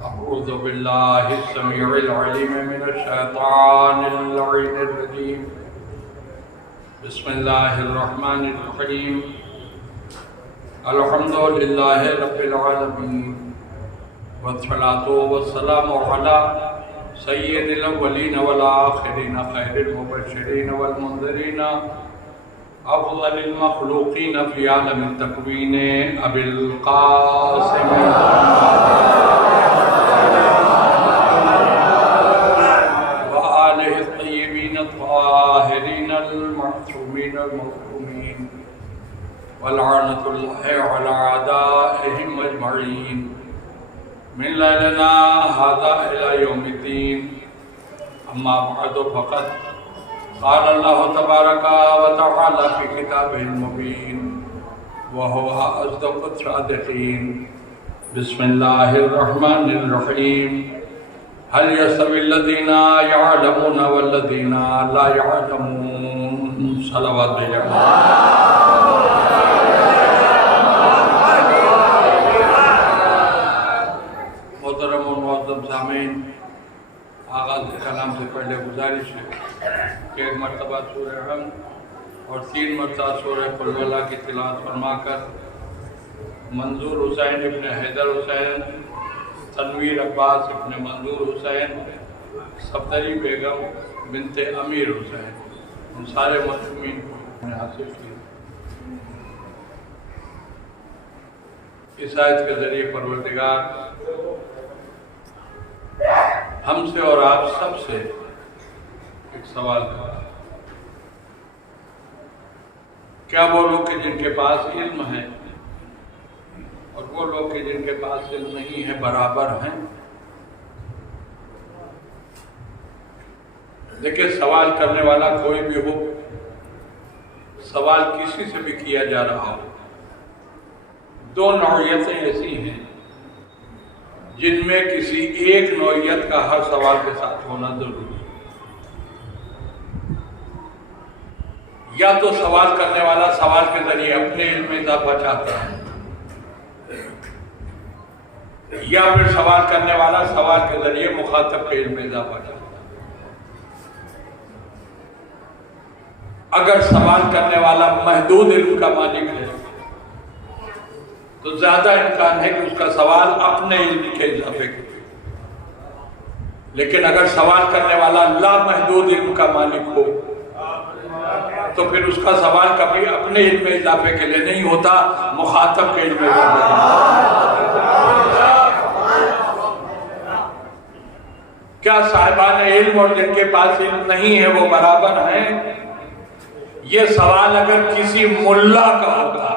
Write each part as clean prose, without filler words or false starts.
अऊज़ु बिल्लाहि समीउल अलीम मिनश शैतानिर रजीम। बिस्मिल्लाहिर रहमानिर रहीम। अल्हम्दुलिल्लाहि रब्बिल आलमीन वस्सलातु वस्सलामु अला सय्यिदिल अव्वलीन वल आखिरीन खैरिल मुबश्शिरीन वल मुनज़िरीन अफ़ज़लिल मख़लूक़ीन फ़ी आलमित तकवीन अबिल क़ासिम व आलिहि तय्यबीन ताहिरीन अल मअसूमीन अल मज़लूमीन व लअनतुल्लाहि अला अदाइहिम अजमईन मिन लैलना हाज़ा इला यौमिद्दीन। अम्मा बअदु फ़क़द क़ाल अल्लाहु तबारक व तआला फ़ी किताबिहिल मुबीन व हुवा अस्दक़ुस सादिक़ीन। बिस्मिल्लाहिर रहमानिर रहीम। हल यस्तविल लज़ीना यअलमून वल लज़ीना ला यअलमून। सलावत भेजा। मोहतरम और मुअज़्ज़म सामीन, आगाज़ कलाम से पहले गुजारिश है कि एक मरतबा सूरह हमद और 3 मरतबा सूरह कुल वल्लाह की तिलावत फरमाकर मंजूर हुसैन इब्न हैदर हुसैन, तनवीर अब्बास इब्न मंजूर हुसैन, सफदरी बेगम बिनते अमीर हुसैन, उन सारे मज़लूमीन को मैंने हासिल किया। इस आयत के ज़रिए परवरदिगार हमसे और आप सब से एक सवाल करा, क्या वो लोग कि जिनके पास इल्म है और वो लोग कि जिनके पास इल्म नहीं है बराबर हैं? देखिए, सवाल करने वाला कोई भी हो, सवाल किसी से भी किया जा रहा हो, 2 नौइयतें ऐसी हैं जिनमें किसी एक नौइयत का हर सवाल के साथ होना जरूरी है। या तो सवाल करने वाला सवाल के जरिए अपने इल्म में इजाफा चाहता है, या फिर सवाल करने वाला सवाल के जरिए मुखातब के इल्म में इजाफा चाहता है। अगर सवाल करने वाला महदूद इल्म का मालिक है तो ज्यादा इम्कान है कि उसका सवाल अपने इल्म के इजाफे के, लेकिन अगर सवाल करने वाला लामहदूद इल्म का मालिक हो तो फिर उसका सवाल कभी अपने इल्म में इजाफे के लिए नहीं होता, मुखातब के इल्म में इजाफे के लिए। क्या साहिबान इल्म और जिनके पास इल्म नहीं है वो बराबर हैं? ये सवाल अगर किसी मुल्ला का होता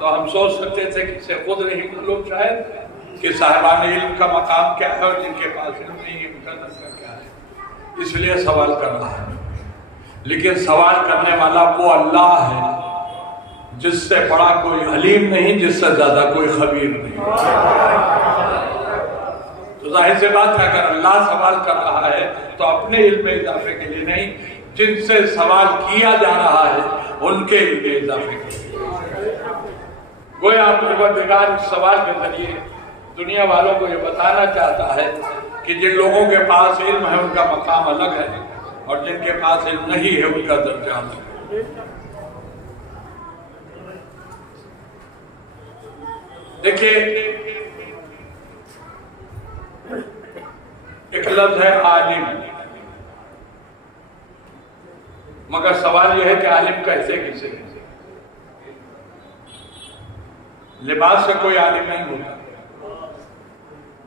तो हम सोच सकते थे कि इसे खुद नहीं मालूम शायद कि साहिबान इल्म का मकाम क्या है और जिनके पास इल्म नहीं है उनका दर्जा क्या है, इसलिए सवाल कर रहा है। लेकिन सवाल करने वाला वो अल्लाह है जिससे बड़ा कोई अलीम नहीं, जिससे ज्यादा कोई खबीर नहीं। तो जाहिर सी बात है, अगर अल्लाह सवाल कर रहा है तो अपने इल्म में इजाफे के लिए नहीं, जिनसे सवाल किया जा रहा है उनके इल्म में इजाफे के लिए। गोया परवरदिगार इस सवाल के जरिए दुनिया वालों को ये बताना चाहता है कि जिन लोगों के पास इल्म है उनका मकाम अलग है और जिनके पास इल्म नहीं है उनका दर्जा अलग है। देखिए, एक लफ्ज है आलिम, मगर सवाल यह है कि आलिम कैसे किसे? लिबास से कोई आलिम नहीं होता।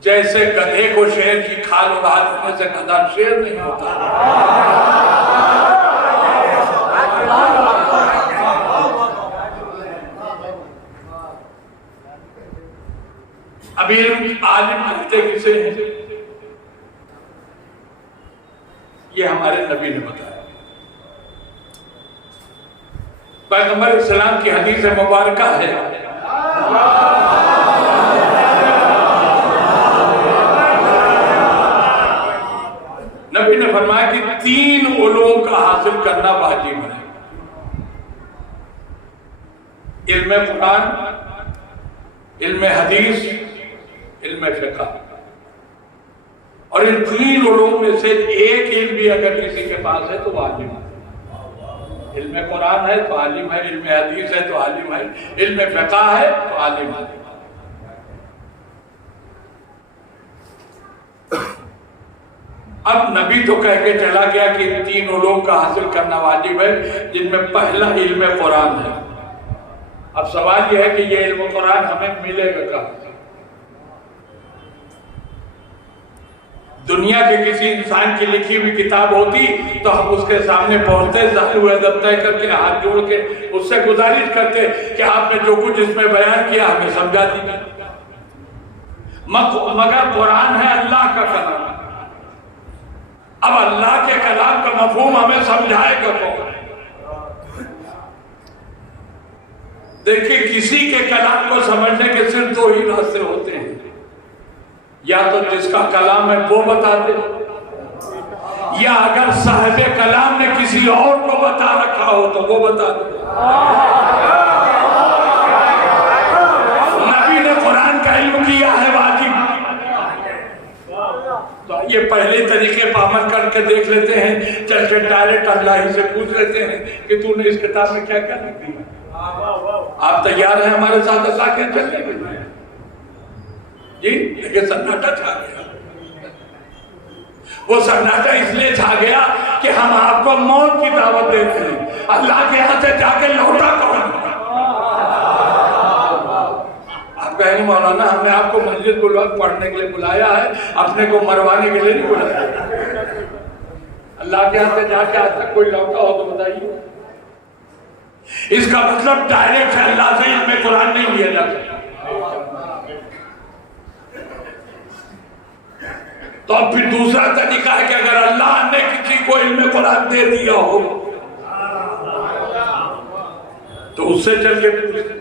जैसे गधे को शेर की खाल उड़ा देने से गधा शेर नहीं होता। अभी आलिम कहते किसे हैं? ये हमारे नबी ने बताया। पैगंबर इस्लाम की हदीस मुबारका है, नबी ने फरमाया कि 3 उलूम का हासिल करना वाजिब है। इल्म कुरान, इल्म हदीस इल्म फ़िक़्ह, और इन 3 उलूम में से एक इल्म भी अगर किसी के पास है तो वो आलिम है। इल्म कुरान है तो आलिम है, इल्म हदीस है तो आलिम है, इल्म फ़िक़्ह है तो आलिम है। अब नबी तो कह के चला गया कि 3 उलूम का हासिल करना वाजिब है, जिनमें पहला इल्म कुरान है। अब सवाल यह है कि ये इल्म कुरान हमें मिलेगा कहाँ? दुनिया के किसी इंसान की लिखी हुई किताब होती तो हम उसके सामने पहुंचते, ज़ाहिर हुआ अदब तय करके, हाथ जोड़ के उससे गुजारिश करते कि आपने जो कुछ इसमें बयान किया हमें समझा दीजिए। मगर कुरान है अल्लाह का कलाम। अब अल्लाह के कलाम का मफहूम हमें समझाएगा कौन? देखिए, किसी के कलाम को समझने के सिर्फ 2 ही रास्ते होते हैं, या तो जिसका कलाम है वो बता दे, या अगर साहिब कलाम ने किसी और को बता रखा हो तो वो बता दे। नबी ने कुरान का इल्म किया है वाजिब, तो ये पहले तरीके पर अमल करके देख लेते हैं, चल के डायरेक्ट अल्लाह ही से पूछ लेते हैं कि तूने इस किताब में क्या क्या लिख दिया। आप तैयार हैं हमारे साथ अल्लाह के चलने के लिए? जी, लेकिन सन्नाटा छा गया। वो सन्नाटा इसलिए छा गया कि हम आपको मौत की दावत देते हैं, अल्लाह के यहाँ से जाके लौटा कौन? आप कहेंगे मौलाना हमने आपको मस्जिद पढ़ने के लिए बुलाया है, अपने को मरवाने के लिए नहीं बुलाया। अल्लाह के यहाँ से जाके आज तक कोई लौटा हो तो बताइए। इसका मतलब डायरेक्ट है अल्लाह से इल्म कुरान नहीं लिया जा सकता। तो अब फिर दूसरा तरीका है कि अगर अल्लाह ने किसी को इल्म कुरान दे दिया हो तो उससे चल के पूछते।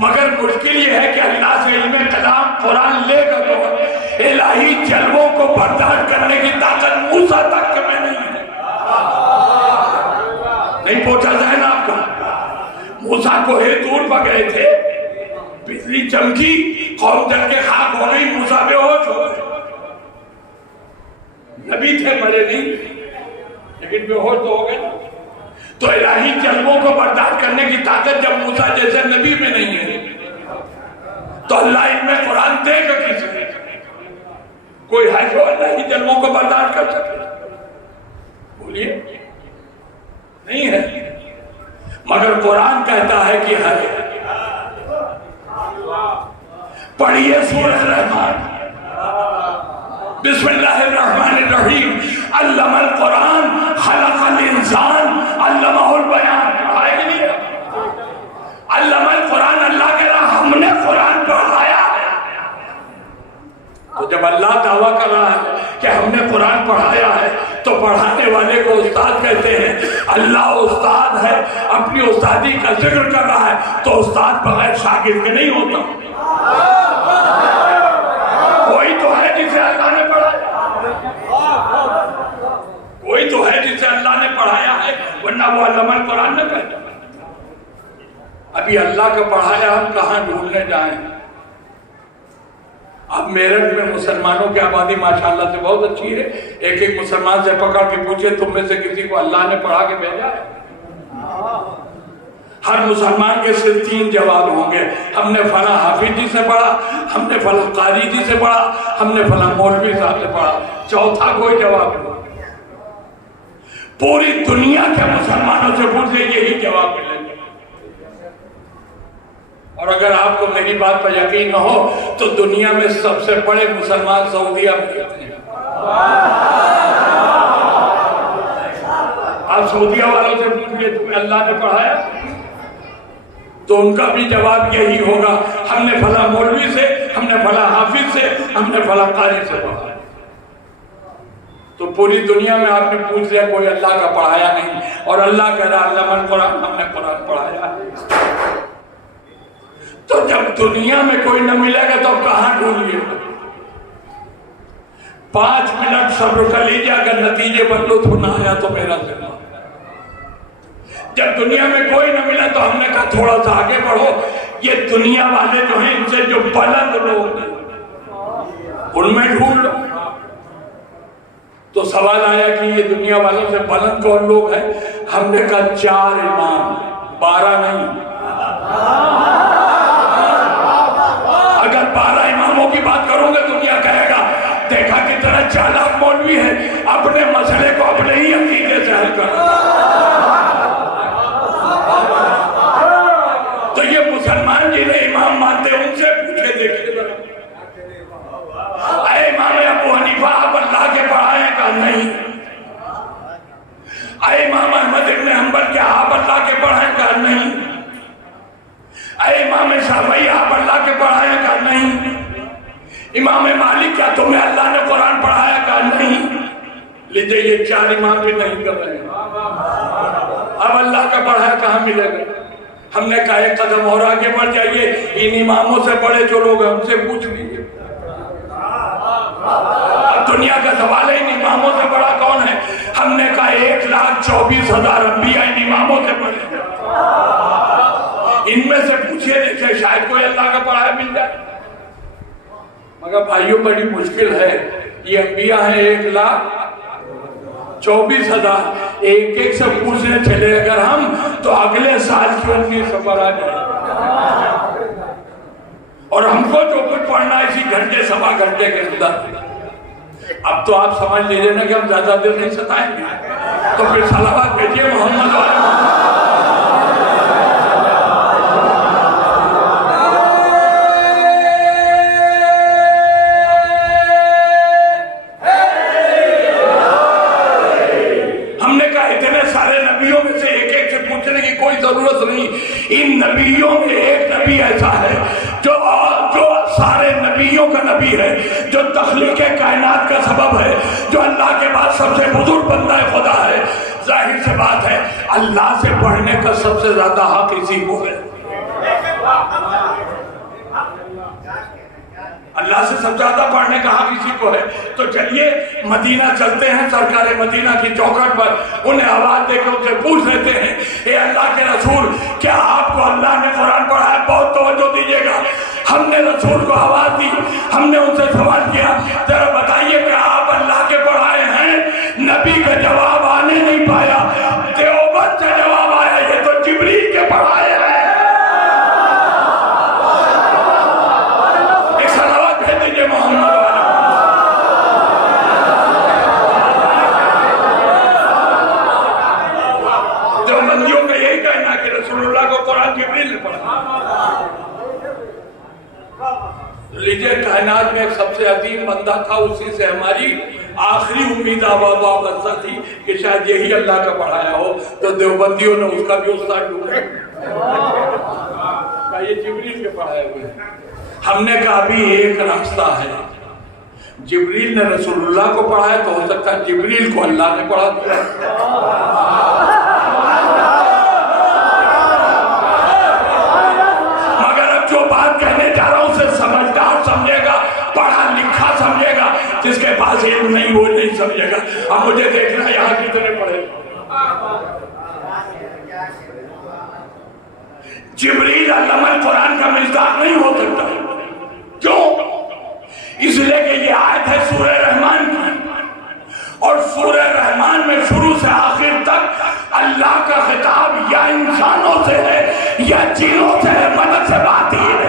मगर मुश्किल यह है कि अल्लाह से इल्म कलाम कुरान लेगा तो इलाही जलवों को बर्दाश्त करने की ताकत मूसा तक के में नहीं है। नहीं पहुंचा जाए ना आपका। मूसा को हे दूर पर गए थे, बिजली चमकी, कौम जल के खाक हो गई, मूसा बेहोश हो गए। नबी थे, मरे नहीं, लेकिन बेहोश तो हो गए। तो इलाही जलवों को बर्दाश्त करने की ताकत जब मूसा जैसे नबी में नहीं है तो अल्लाह इनमें कुरान देगा किसी? कोई है जो इलाही जलवों को बर्दाश्त कर सके? बोलिए, नहीं है। मगर कुरान कहता है कि है। पढ़िए सूरह रहमान, बिस्मिल्लाहिर्रहमानिर्रहीम। अल्लमल कुरान खलक़ल इंसान अल्लमहुल बयान। पढ़ाया कि नहीं? अल्लमल कुरान, अल्लाह कह रहा हमने कुरान पढ़ाया है। तो जब अल्लाह दावा कर रहा है कि हमने कुरान पढ़ाया है तो पढ़ाने वाले को उस्ताद कहते हैं। अल्लाह उस्ताद है, अपनी उस्तादी का जिक्र कर रहा है तो उस्ताद बगैर शागिर्द के नहीं होता। कोई तो है जिसे अल्लाह ने पढ़ाया, कोई तो है जिसे अल्लाह ने पढ़ाया है, वरना वो अल्लाह कुरान न कहता। अभी अल्लाह का पढ़ाया हम कहाँ ढूंढने जाएं? अब मेरठ में मुसलमानों की आबादी माशाल्लाह से बहुत अच्छी है। एक एक मुसलमान से पकड़ के पूछे तुम में से किसी को अल्लाह ने पढ़ा के भेजा है? हर मुसलमान के सिर्फ 3 जवाब होंगे। हमने फला हाफिज जी से पढ़ा, हमने फला कारी जी से पढ़ा, हमने फला मौलवी साहब से पढ़ा। चौथा कोई जवाब नहीं। पूरी दुनिया के मुसलमानों से पूछे यही जवाब मिलेंगे। और अगर आपको मेरी बात पर यकीन न हो तो दुनिया में सबसे बड़े मुसलमान सऊदीया में रहते हैं। आप सऊदीया वालों से पूछिए तुम्हें अल्लाह ने पढ़ाया, तो उनका भी जवाब यही होगा, हमने फला मौलवी से, हमने फला हाफिज से, हमने फला कारी से पढ़ा। तो पूरी दुनिया में आपने पूछ लिया, कोई अल्लाह का पढ़ाया नहीं। और अल्लाह कह रहा अल्लाह कुरान, हमने कुरान पढ़ाया। तो जब दुनिया में कोई न मिलेगा तो कहां ढूंढिएगा? 5 मिनट सब्र कर लीजिए, अगर नतीजे पर लुत्फ ना आया तो मेरा जिम्मा। जब दुनिया में कोई न मिला तो हमने कहा थोड़ा सा आगे बढ़ो, ये दुनिया वाले जो हैं इनसे जो बुलंद लोग हैं उनमें ढूंढ लो। तो सवाल आया कि ये दुनिया वालों से बुलंद कौन लोग हैं? हमने कहा 4 इमाम, 12 नहीं। अगर 12 इमामों की बात करोगे दुनिया कहेगा देखा कितना चालाक मौलवी है, अपने मसले को अपने ही अकीदे से हल कर। तो ये मुसलमान जिन्हें इमाम मानते हैं उनसे पूछे देखिए, अरे इमाम अबू हनीफा आप अल्लाह के पढ़ाए का नहीं? अरे इमाम अहमद इब्न हंबल क्या आप अल्लाह के पढ़ाए का नहीं? अरे इमाम शाफई आप अल्लाह के पढ़ाए का नहीं? इमाम मालिक क्या तुम्हें अल्लाह ने कुरान पढ़ाया का नहीं? लीजिए ये 4 इमाम भी नहीं कर रहे हैं। अब अल्लाह का पढ़ाया कहाँ मिलेगा? हमने कहा एक कदम और आगे बढ़ जाइए, इन इमामों से बड़े जो लोग हैं उनसे पूछ लीजिए। दुनिया का सवाल है इन इमामों से बड़ा कौन है? हमने कहा 1,24,000 अंबिया इन इमामों से बड़े। इनमें से पूछिए देखिए शायद कोई अल्लाह का पढ़ाया मिल जाए। मगर भाइयों बड़ी मुश्किल है, ये अंबिया हैं 1,24,000, एक एक से पूछने चले अगर हम तो अगले साल की 19 सफर आ जाए। और हमको जो कुछ पढ़ना है इसी घंटे 1.25 घंटे के अंदर। अब तो आप समझ लीजिए ना कि हम ज्यादा देर नहीं सताएंगे, तो फिर सलावत भेजिए मोहम्मद वाले। हमने कहा इतने सारे नबियों में से एक एक से पूछने की कोई जरूरत नहीं। इन नबियों में एक नबी ऐसा है जो सारे नबियों का नबी है, जो तख्लीक कायनात का सबब है, जो अल्लाह के बाद सबसे बुजुर्ग बंदा खुदा है। जाहिर से बात है अल्लाह से पढ़ने का सबसे ज्यादा हक इसी को है। अल्लाह से सबसे ज्यादा पढ़ने का हक इसी को है। तो चलिए मदीना चलते हैं, सरकार मदीना की चौखट पर उन्हें आवाज देकर उनसे पूछ लेते हैं, ए अल्लाह के रसूल क्या आपको अल्लाह ने कुरान पढ़ाया? बहुत तवज्जो दीजिएगा। हमने रसूल को आवाज दी, हमने उनसे सवाल किया जरा बताइए कि आप अल्लाह के पढ़ाए हैं? नबी का जवाब आने नहीं पाया, देवबंद से जवाब आया ये तो जिब्रील के पढ़ाए हैं। एक सलावत भेज दीजिए मोहम्मद वाले। देवबंदियों का यही कहना कि रसूलुल्लाह को कुरान जिब्रील ने पढ़ा। लीजिए कायनात में सबसे अजीम बंदा था, उसी से हमारी आखिरी उम्मीद आवाज़ थी कि शायद यही अल्लाह का पढ़ाया हो। तो देवबंदियों ने उसका भी उस्ताद ढूंढा, ये जिब्रील के पढ़ाए हुए। हमने कहा अभी एक रास्ता है, जिब्रील ने रसूलुल्लाह को पढ़ाया तो हो सकता है जिब्रील को अल्लाह ने पढ़ा दिया। मगर अब जो बात कहने जा रहा हूं उसे समझदार समझेगा, पढ़ा लिखा समझेगा, जिसके पास इल्म नहीं वो नहीं समझेगा। अब मुझे देखना यहाँ कितने पढ़े। जिब्रील अल्लाहुल कुरान का मिज़दाक नहीं हो सकता। क्यों? इसलिए कि ये आयत है सूरह रहमान की, और सूरह रहमान में शुरू से आखिर तक अल्लाह का खिताब या इंसानों से है या जिनों से है, मदद से बात ही नहीं।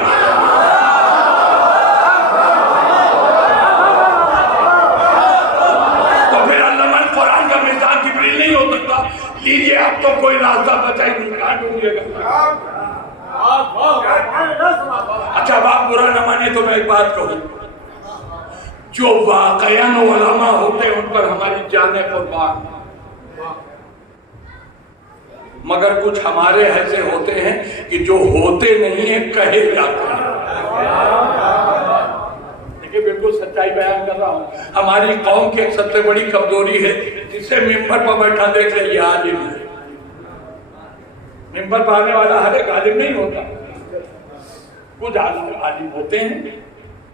तो फिर अल्लाहुल कुरान का मिज़दाक जिब्रील नहीं हो सकता। लीजिए अब तो कोई रास्ता बचा ही नहीं, कहाँ ढूंढिएगा। अच्छा बात बुरा न माने तो मैं एक बात कहूं, जो वाकयान उलमा होते हैं उन पर हमारी जाने कुर्बान, मगर कुछ हमारे ऐसे होते हैं कि जो होते नहीं है कहे जाते हैं। देखिए बिल्कुल सच्चाई बयान कर रहा हूं। हमारी कौम की एक सबसे बड़ी कमजोरी है, जिसे मिंबर पर बैठा देख ले ये आलिम है। मिंबर पर आने वाला हर एक आलिम नहीं होता, कुछ आलिम होते हैं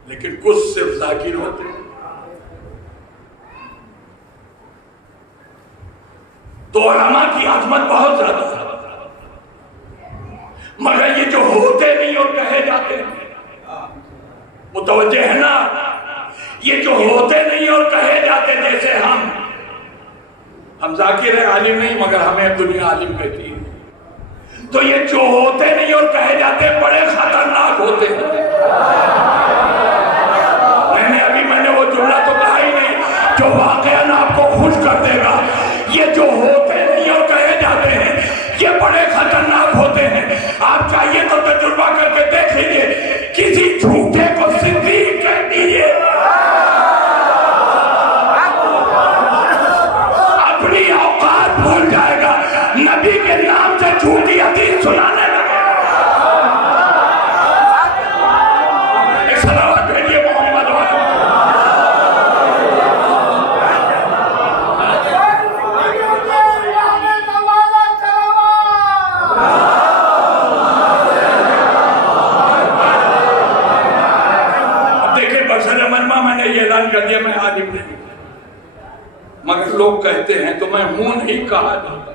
लेकिन कुछ सिर्फ जाकिर होते हैं। तो उलमा की अजमत बहुत ज्यादा है। मगर ये जो होते नहीं और कहे जाते हैं, मुतवज्जे है ना, ये जो होते नहीं और कहे जाते, जैसे हम जाकिर आलिम नहीं मगर हमें दुनिया आलिम कहती है, तो ये जो होते नहीं और कहे जाते बड़े खतरनाक होते हैं। मैंने वो जुमला तो कहा ही नहीं जो वाकयान आपको खुश कर देगा। ये जो होते नहीं और कहे जाते हैं ये बड़े खतरनाक होते हैं। आप चाहिए तो तजुर्बा करके देख लीजिए, किसी झूठे को सिद्दीक कह दीजिए, अपनी औकात भूल जाएगा, नबी के नाम से झूठी हदीस सुनाने लगे। सलावत भेजिए मोहम्मद मैंने ये ऐलान कर दिया मैं आलिम नहीं, मगर लोग कहते हैं तो मैं हूं नहीं कहा जाता।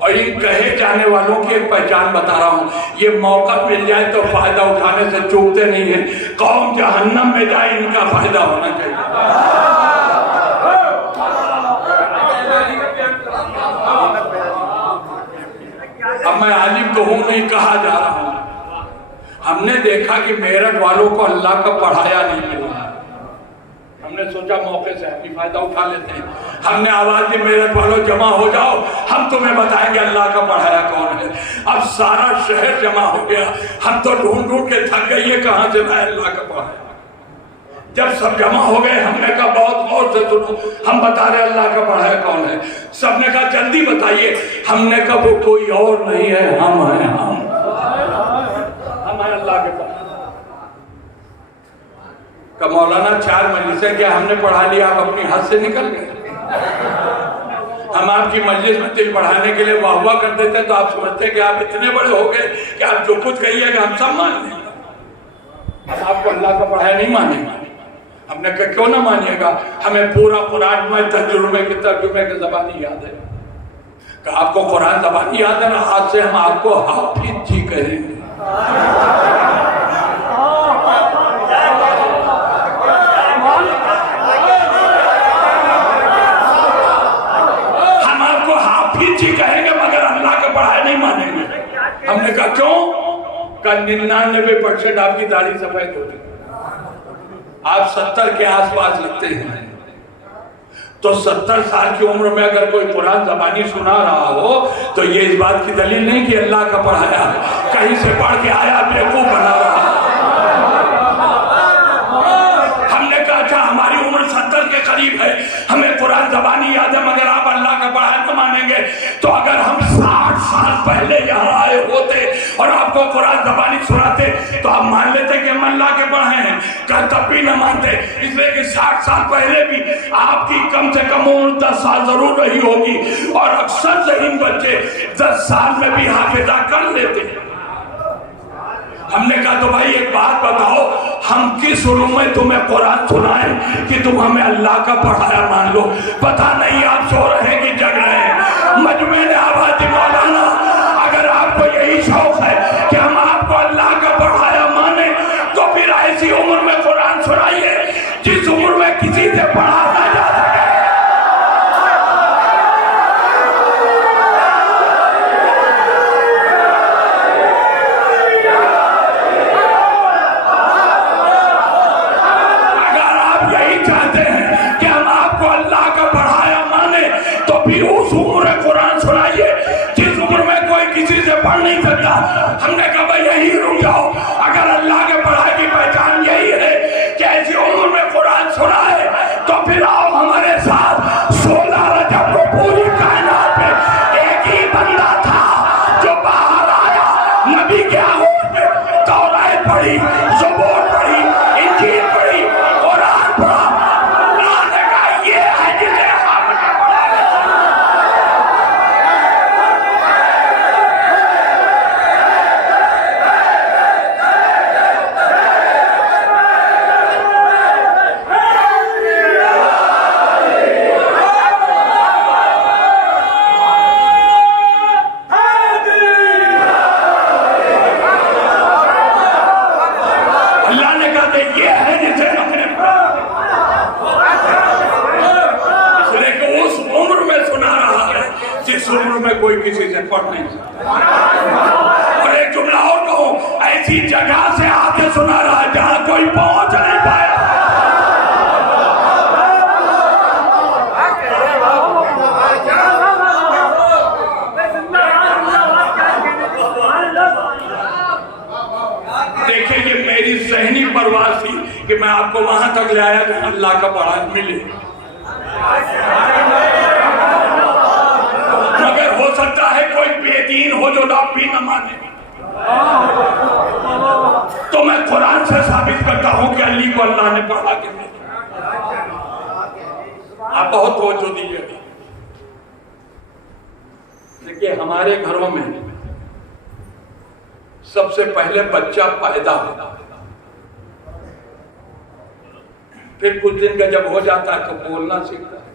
और इन कहे जाने वालों की एक पहचान बता रहा हूं, ये मौका मिल जाए तो फायदा उठाने से चूकते नहीं है। कौम जहन्नम में जाए इनका फायदा होना चाहिए। अब मैं आलिम तो हूं नहीं कहा जा रहा हूं। हमने देखा कि मेरठ वालों को अल्लाह का पढ़ाया नहीं मिला, हमने सोचा मौके से अपनी फायदा उठा लेते हैं। हमने आवाज दी मेरठ वालों जमा हो जाओ, हम तुम्हें बताएंगे अल्लाह का पढ़ाया कौन है। अब सारा शहर जमा हो गया, हम तो ढूंढ ढूंढ के थक गए ये कहां से लाए अल्लाह का पढ़ाया। जब सब जमा हो गए हमने कहा बहुत गौर से सुनो, हम बता रहे अल्लाह का पढ़ाया कौन है। सबने कहा जल्दी बताइए। हमने कहा वो कोई और नहीं है, हम हैं, हम हैं अल्लाह के पढ़ाए। का मौलाना 4 मजलिसें क्या हमने पढ़ा लिया, आप अपनी हद से निकल गए। हम आपकी मजलिस में दिल बढ़ाने के लिए वाह वाह कर देते तो आप समझते कि आप इतने बड़े हो गए कि आप जो कुछ कहिएगा हम सब मान लेंगे। हम आपको अल्लाह का पढ़ाया नहीं मानेंगे। हमने कहा क्यों ना मानिएगा, हमें पूरा कुरान में तर्जुमे के ज़बानी याद है। कि आपको कुरान ज़बानी याद है ना, आज से हम आपको हाफिज जी कहेंगे। हम आपको हाफिज जी कहेंगे मगर अल्लाह का पढ़ाया नहीं मानेंगे। हमने कहा क्यों? का 99% आपकी दाढ़ी सफेद होती, आप 70 के आसपास लगते हैं। तो 70 साल की उम्र में अगर कोई कुरान ज़बानी सुना रहा हो तो ये इस बात की दलील नहीं कि अल्लाह का पढ़ाया, कहीं से पढ़ के आया बेवकूफ बना रहा। हमने कहा अच्छा हमारी उम्र 70 के करीब है, हमें कुरान ज़बानी याद है मगर आप अल्लाह का पढ़ाया तो मानेंगे। तो अगर हम 60 साल पहले यहाँ आए होते और आपको कुरान ज़बानी सुनाते तो आप मान लेते कि हम अल्लाह के पढ़े हैं। क्या तब भी न मानते, इसलिए कि 60 साल पहले भी आपकी कम से कम उम्र 10 साल जरूर रही होगी और अक्सर ज़हीन बच्चे 10 साल में भी हाफिजा कर लेते। हमने कहा तो भाई एक बात बताओ, हम किस उलूम में तुम्हें कुरान सुनाएं कि तुम हमें अल्लाह का पढ़ाया मान लो। पता नहीं आप सो रहे हैं कि जग रहे हैं। मजमे ने आवाज दी मौलाना अगर आपको यही शौक है कि हम आपको अल्लाह का पढ़ाया माने तो फिर ऐसी उम्र में कुरान सुनाइए जिस उम्र में किसी से पढ़ा ना जा सके। अगर आप यही चाहते हैं कि हम आपको अल्लाह का पढ़ाया माने तो फिर उस उम्र में कुरान सुनाइए जिस उम्र में कोई किसी से पढ़ नहीं सकता। हमने कहा भाई यही रुक जाओ। अगर अल्लाह के पढ़ाई की पहचान यही है कि ऐसी उम्र में कुरान सुनाए तो फिर आओ हमारे साथ। 16 रजब को पूरी कायनात में एक ही बंदा था जो बाहर आया, नबी के आगोश में तौरात पढ़ी, ज़बूर पढ़ी, इंजील पढ़ी, कुरान पढ़ा। अल्लाह ने कहा ये है जिसे हमने पढ़ा। कोई किसी से पढ़ नहीं सकता। और एक जुमला और कहूं, ऐसी जगह से आके सुना रहा जहां कोई पहुंच नहीं पाया। देखिए, ये मेरी सहनी परवाह थी कि मैं आपको वहां तक ले आया जहां अल्लाह का बड़ा मिले। मगर हो सकता है कोई बेदीन हो जो आप भी न माने, तो मैं कुरान से साबित करता हूं कि अली को अल्लाह ने पढ़ा के भेजा। आप बहुत तवज्जो दीजिएगा। देखिए, हमारे घरों में सबसे पहले बच्चा पैदा होता है, फिर कुछ दिन का जब हो जाता है तो बोलना सीखता है,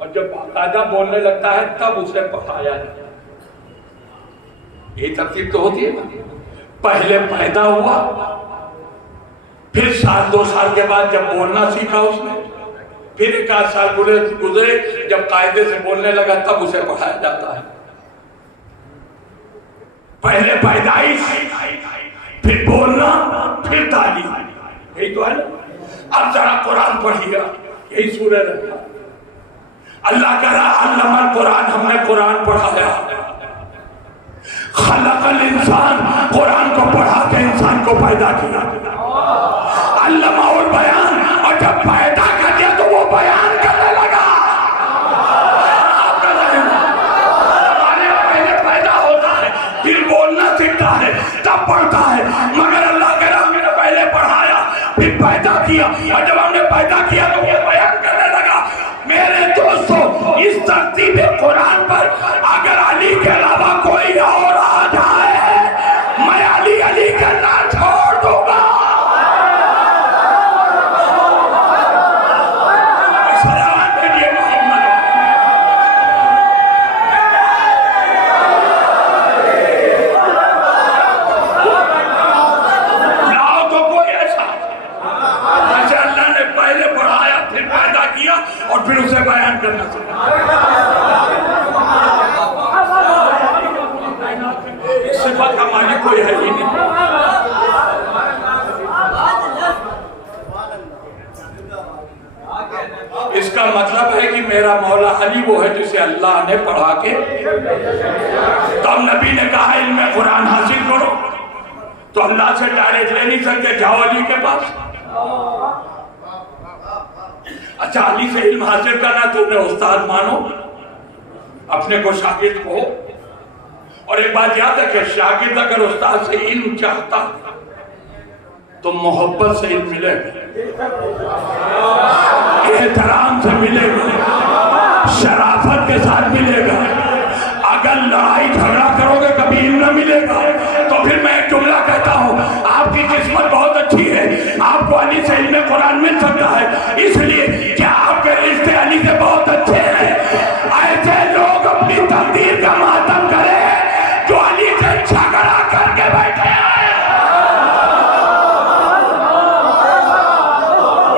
और जब बाकायदा बोलने लगता है तब उसे पढ़ाया जाता है। ये तरतीब तो होती है ना। पहले पैदा हुआ, फिर 1-2 साल के बाद जब बोलना सीखा उसने, फिर 1 साल गुजरे जब कायदे से बोलने लगा तब उसे पढ़ाया जाता है। पहले पैदाइश, फिर बोलना, फिर तालीम, यही तो है ना। अब जरा कुरान पढ़िएगा, यही सूरह रखा। अल्लाह कह रहा अल्लामल कुरान, हमने कुरान पढ़ाया। खलकल इंसान, कुरान को पढ़ा के इंसान को पैदा किया। अल्लामाउल बयान, और जब पैदा कर दिया तो वो बयान करने लगा। पैदा होता है, फिर बोलना सीखता है, तब पढ़ता है। मगर अल्लाह कह रहा हमने पहले पढ़ाया, फिर पैदा किया, और जब हमने पैदा किया तो वो बयान करने लगा। मेरे दोस्तों, इस तरतीब कुरान पर अगर अली के अलावा कोई और आ जाए, मैं अली अली करना छोड़ दूंगा। सलाम भेजिए मोहम्मद। लाओ तो कोई ऐसा, जैसे अल्लाह ने पहले पढ़ाया, फिर पैदा किया, और फिर उसे बयान करना चाहिए। सिफत का मालिक कोई है ही नहीं। इसका मतलब है कि मेरा मौला अली वो है जिसे अल्लाह ने पढ़ा के। तब नबी ने कहा इल्म कुरान हासिल करो, तो अल्लाह से डायरेक्ट ले नहीं सकते, जाओ अली के पास। अच्छा, अली से इल्म हासिल करना तो उन्हें उस्ताद मानो, अपने को शागिर्द को। और एक बात याद रखे, शागिर्द अगर उस्ताद से इल्म चाहता तो मोहब्बत से इल्म मिलेगा, एहतराम से मिलेगा, शराफत के साथ मिलेगा। अगर लड़ाई झगड़ा करोगे कभी इल्म न मिलेगा। तो फिर मैं एक जुमला कहता हूँ, आपकी किस्मत बहुत अच्छी है, आपको अली से इल्म कुरान मिल सकता है, इसलिए क्या आपके रिश्ते अली से बहुत अच्छे हैं। ऐसे लोग अपनी तकदीर का मातम करें जो अली से झगड़ा करके बैठे हैं।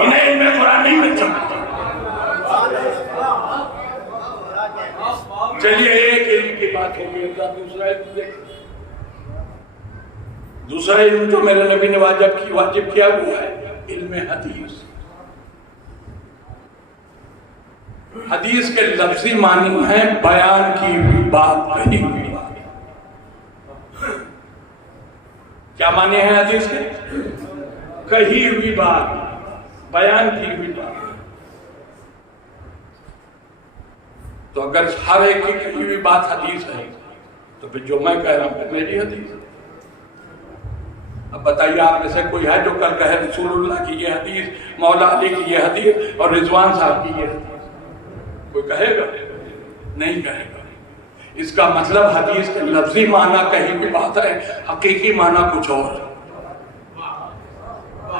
इन्हें इल्म कुरान नहीं मिल सकता। चलिए, एक इल्म की बात होगी, दूसरा इल्म देखिए। दूसरा इल्म जो मेरे नबी ने वाजिब किया वो है इल्म हदीस। हदीस के लफ्जी मानी है बयान की हुई बात, कही हुई बात। क्या माने हैं हदीस के? कही हुई बात, बयान की हुई बात। तो अगर हर एक की कही हुई बात हदीस है, तो फिर जो मैं कह रहा हूं मेरी हदीस है। अब बताइए, आप में से कोई है जो कल कहे रसूलुल्लाह की ये हदीस, मौला अली की ये हदीस और रिजवान साहब की ये हदीस? कोई कहेगा? नहीं कहेगा। इसका मतलब हदीस के लफ्जी माना कहीं भी बात है, हकीकी माना कुछ और।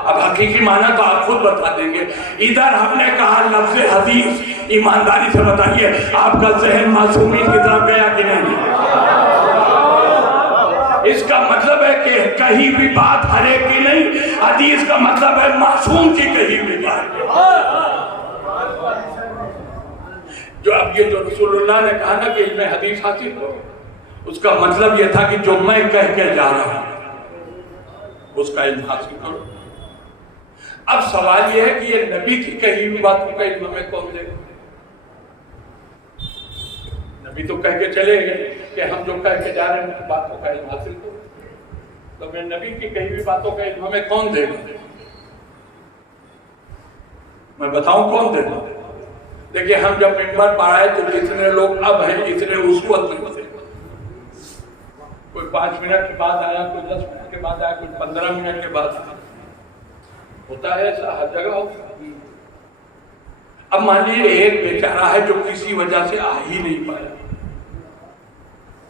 अब हकीकी माना तो आप खुद बता देंगे। इधर हमने कहा लफ्ज हदीस, ईमानदारी से बताइए आपका जहन मासूमी की तरफ गया कि नहीं? इसका मतलब है कि कही हुई बात हर एक की नहीं, हदीस का मतलब है मासूम की कही हुई बात। जो अब ये जो रसूलुल्लाह ने कहा ना कि इल्म हदीस हासिल करो, उसका मतलब यह था कि जो मैं कह के जा रहा हूं उसका इल्म हासिल करो। अब सवाल यह है कि ये नबी की कही हुई बातों का इल्म हमें कौन देगा? नबी तो कह के चले गए कि हम जो कह के जा रहे हैं बातों का इल्म हासिल करो, तो मैं नबी की कही हुई बातों का इल्म हमें कौन देगा? मैं बताऊं कौन देगा? देखिए, हम जब मिंबर पर आए तो जितने लोग अब हैं इतने उस वक्त नहीं थे। कोई 5 मिनट के बाद आया, कोई 10 मिनट के बाद आया, कोई 15 मिनट के बाद आया। होता है ऐसा, हर जगह होता है। अब मान लीजिए एक बेचारा है जो किसी वजह से आ ही नहीं पाया,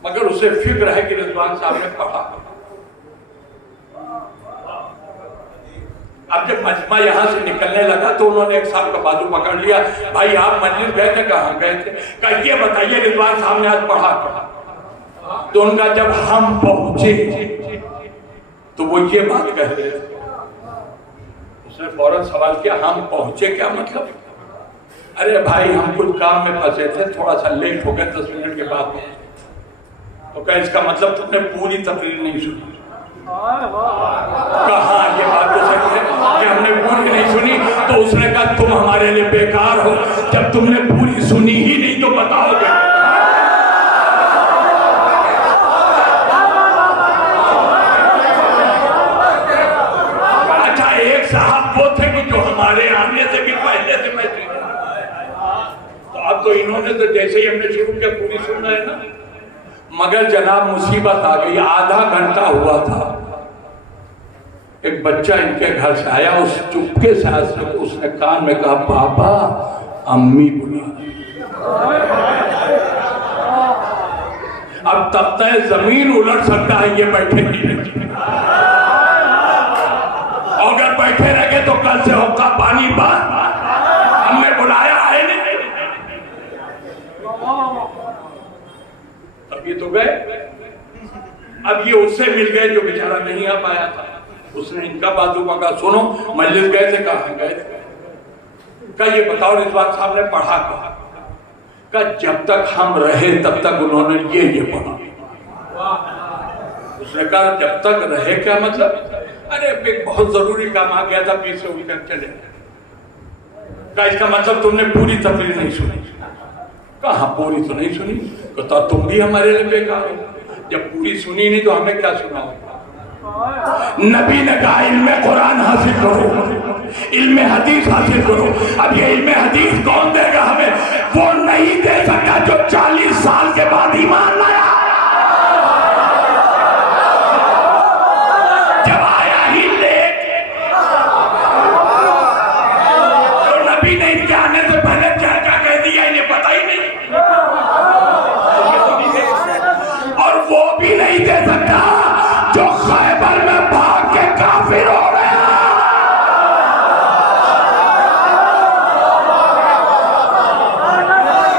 मगर उसे फिक्र है कि रिजवान साहब ने पढ़ा। अब जब मजमा यहां से निकलने लगा तो उन्होंने एक साहब का बाजू पकड़ लिया, भाई आप मस्जिद गए थे? कहाँ गए थे? कहा ये बताइए रिजवान साहब ने आज पढ़ा? तो उनका जब हम पहुंचे तो वो ये बात कह रहे थे। उसने फौरन सवाल किया, हम पहुंचे क्या मतलब? अरे भाई हम कुछ काम में फंसे थे, थोड़ा सा लेट हो गए, 10 मिनट के बाद। तो क्या इसका मतलब तुमने पूरी तकरीर नहीं सुनी? कहा ये बात तो सच है कि हमने पूरी नहीं सुनी। तो उसने कहा तुम हमारे लिए बेकार हो, जब तुमने पूरी सुनी ही नहीं तो बताओगे। अच्छा, एक साहब वो थे कि जो हमारे आने से भी पहले से मैं, तो अब तो इन्होंने तो जैसे ही हमने शुरू किया पूरी सुन रहे ना। मगर जनाब मुसीबत आ गई। आधा घंटा हुआ था, एक बच्चा इनके घर से आया, उस चुपके से उसने कान में कहा, पापा अम्मी बुला। अब तब तक जमीन उलट सकता है, ये बैठे नहीं। अगर बैठे रह गए तो कल से होगा पानी बंद। हमने बुलाया है नहीं, तब ये तो गए। अब ये उससे मिल गए जो बेचारा नहीं आ पाया था। उसने इनका बाजू पकड़ा, सुनो मस्जिद गए थे? कहाँ गए थे? कहा ये बताओ रिजवान साहब ने पढ़ा कहा? कहा जब तक हम रहे तब तक उन्होंने ये पढ़ा। उसने कहा जब तक रहे क्या मतलब? अरे एक बहुत जरूरी काम आ गया था, पीछे उठकर चले। कहा इसका मतलब तुमने पूरी तकरीर नहीं सुनी? कहा पूरी तो नहीं सुनी। कहता तुम भी हमारे लिए बेकार हो, जब पूरी सुनी नहीं तो हमें क्या सुना होगा? नबी ने कहा इल्मे कुरान हासिल करो, इल्मे हदीस हासिल करो। अब ये इल्मे हदीस कौन देगा हमें? वो नहीं दे सकता जो 40 साल के बाद ईमान लाया। जब आया ही लेट, तो नबी ने इनके आने से पहले क्या क्या कह दिया इन्हें पता ही नहीं, और वो भी नहीं दे सकता जो खैबर में भाग के काफिर हो गया।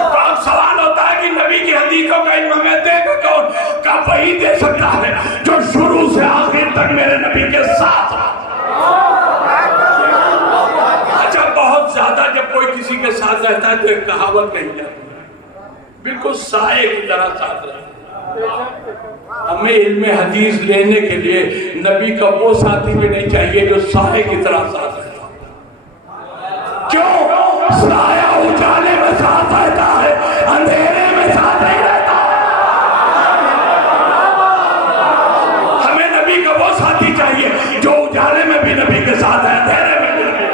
तो अब सवाल होता है कि नबी की हदीसों का इल्म हमें देगा कौन? का वही दे सकता है जो शुरू से आखिर तक मेरे नबी के साथ। अच्छा, बहुत ज्यादा जब कोई किसी के साथ रहता है तो एक कहावत कही जाती है, बिल्कुल साए की तरह साथ रहता है। हमें इल्मे हदीस लेने के लिए नबी का वो साथी भी नहीं चाहिए जो साए की तरह साथ रहता। क्यों? साया उजाले में साथ रहता है, अंधेरे में साथ नहीं रहता। हमें नबी का वो साथी चाहिए जो उजाले में भी नबी के साथ है, अंधेरे में भी नबी।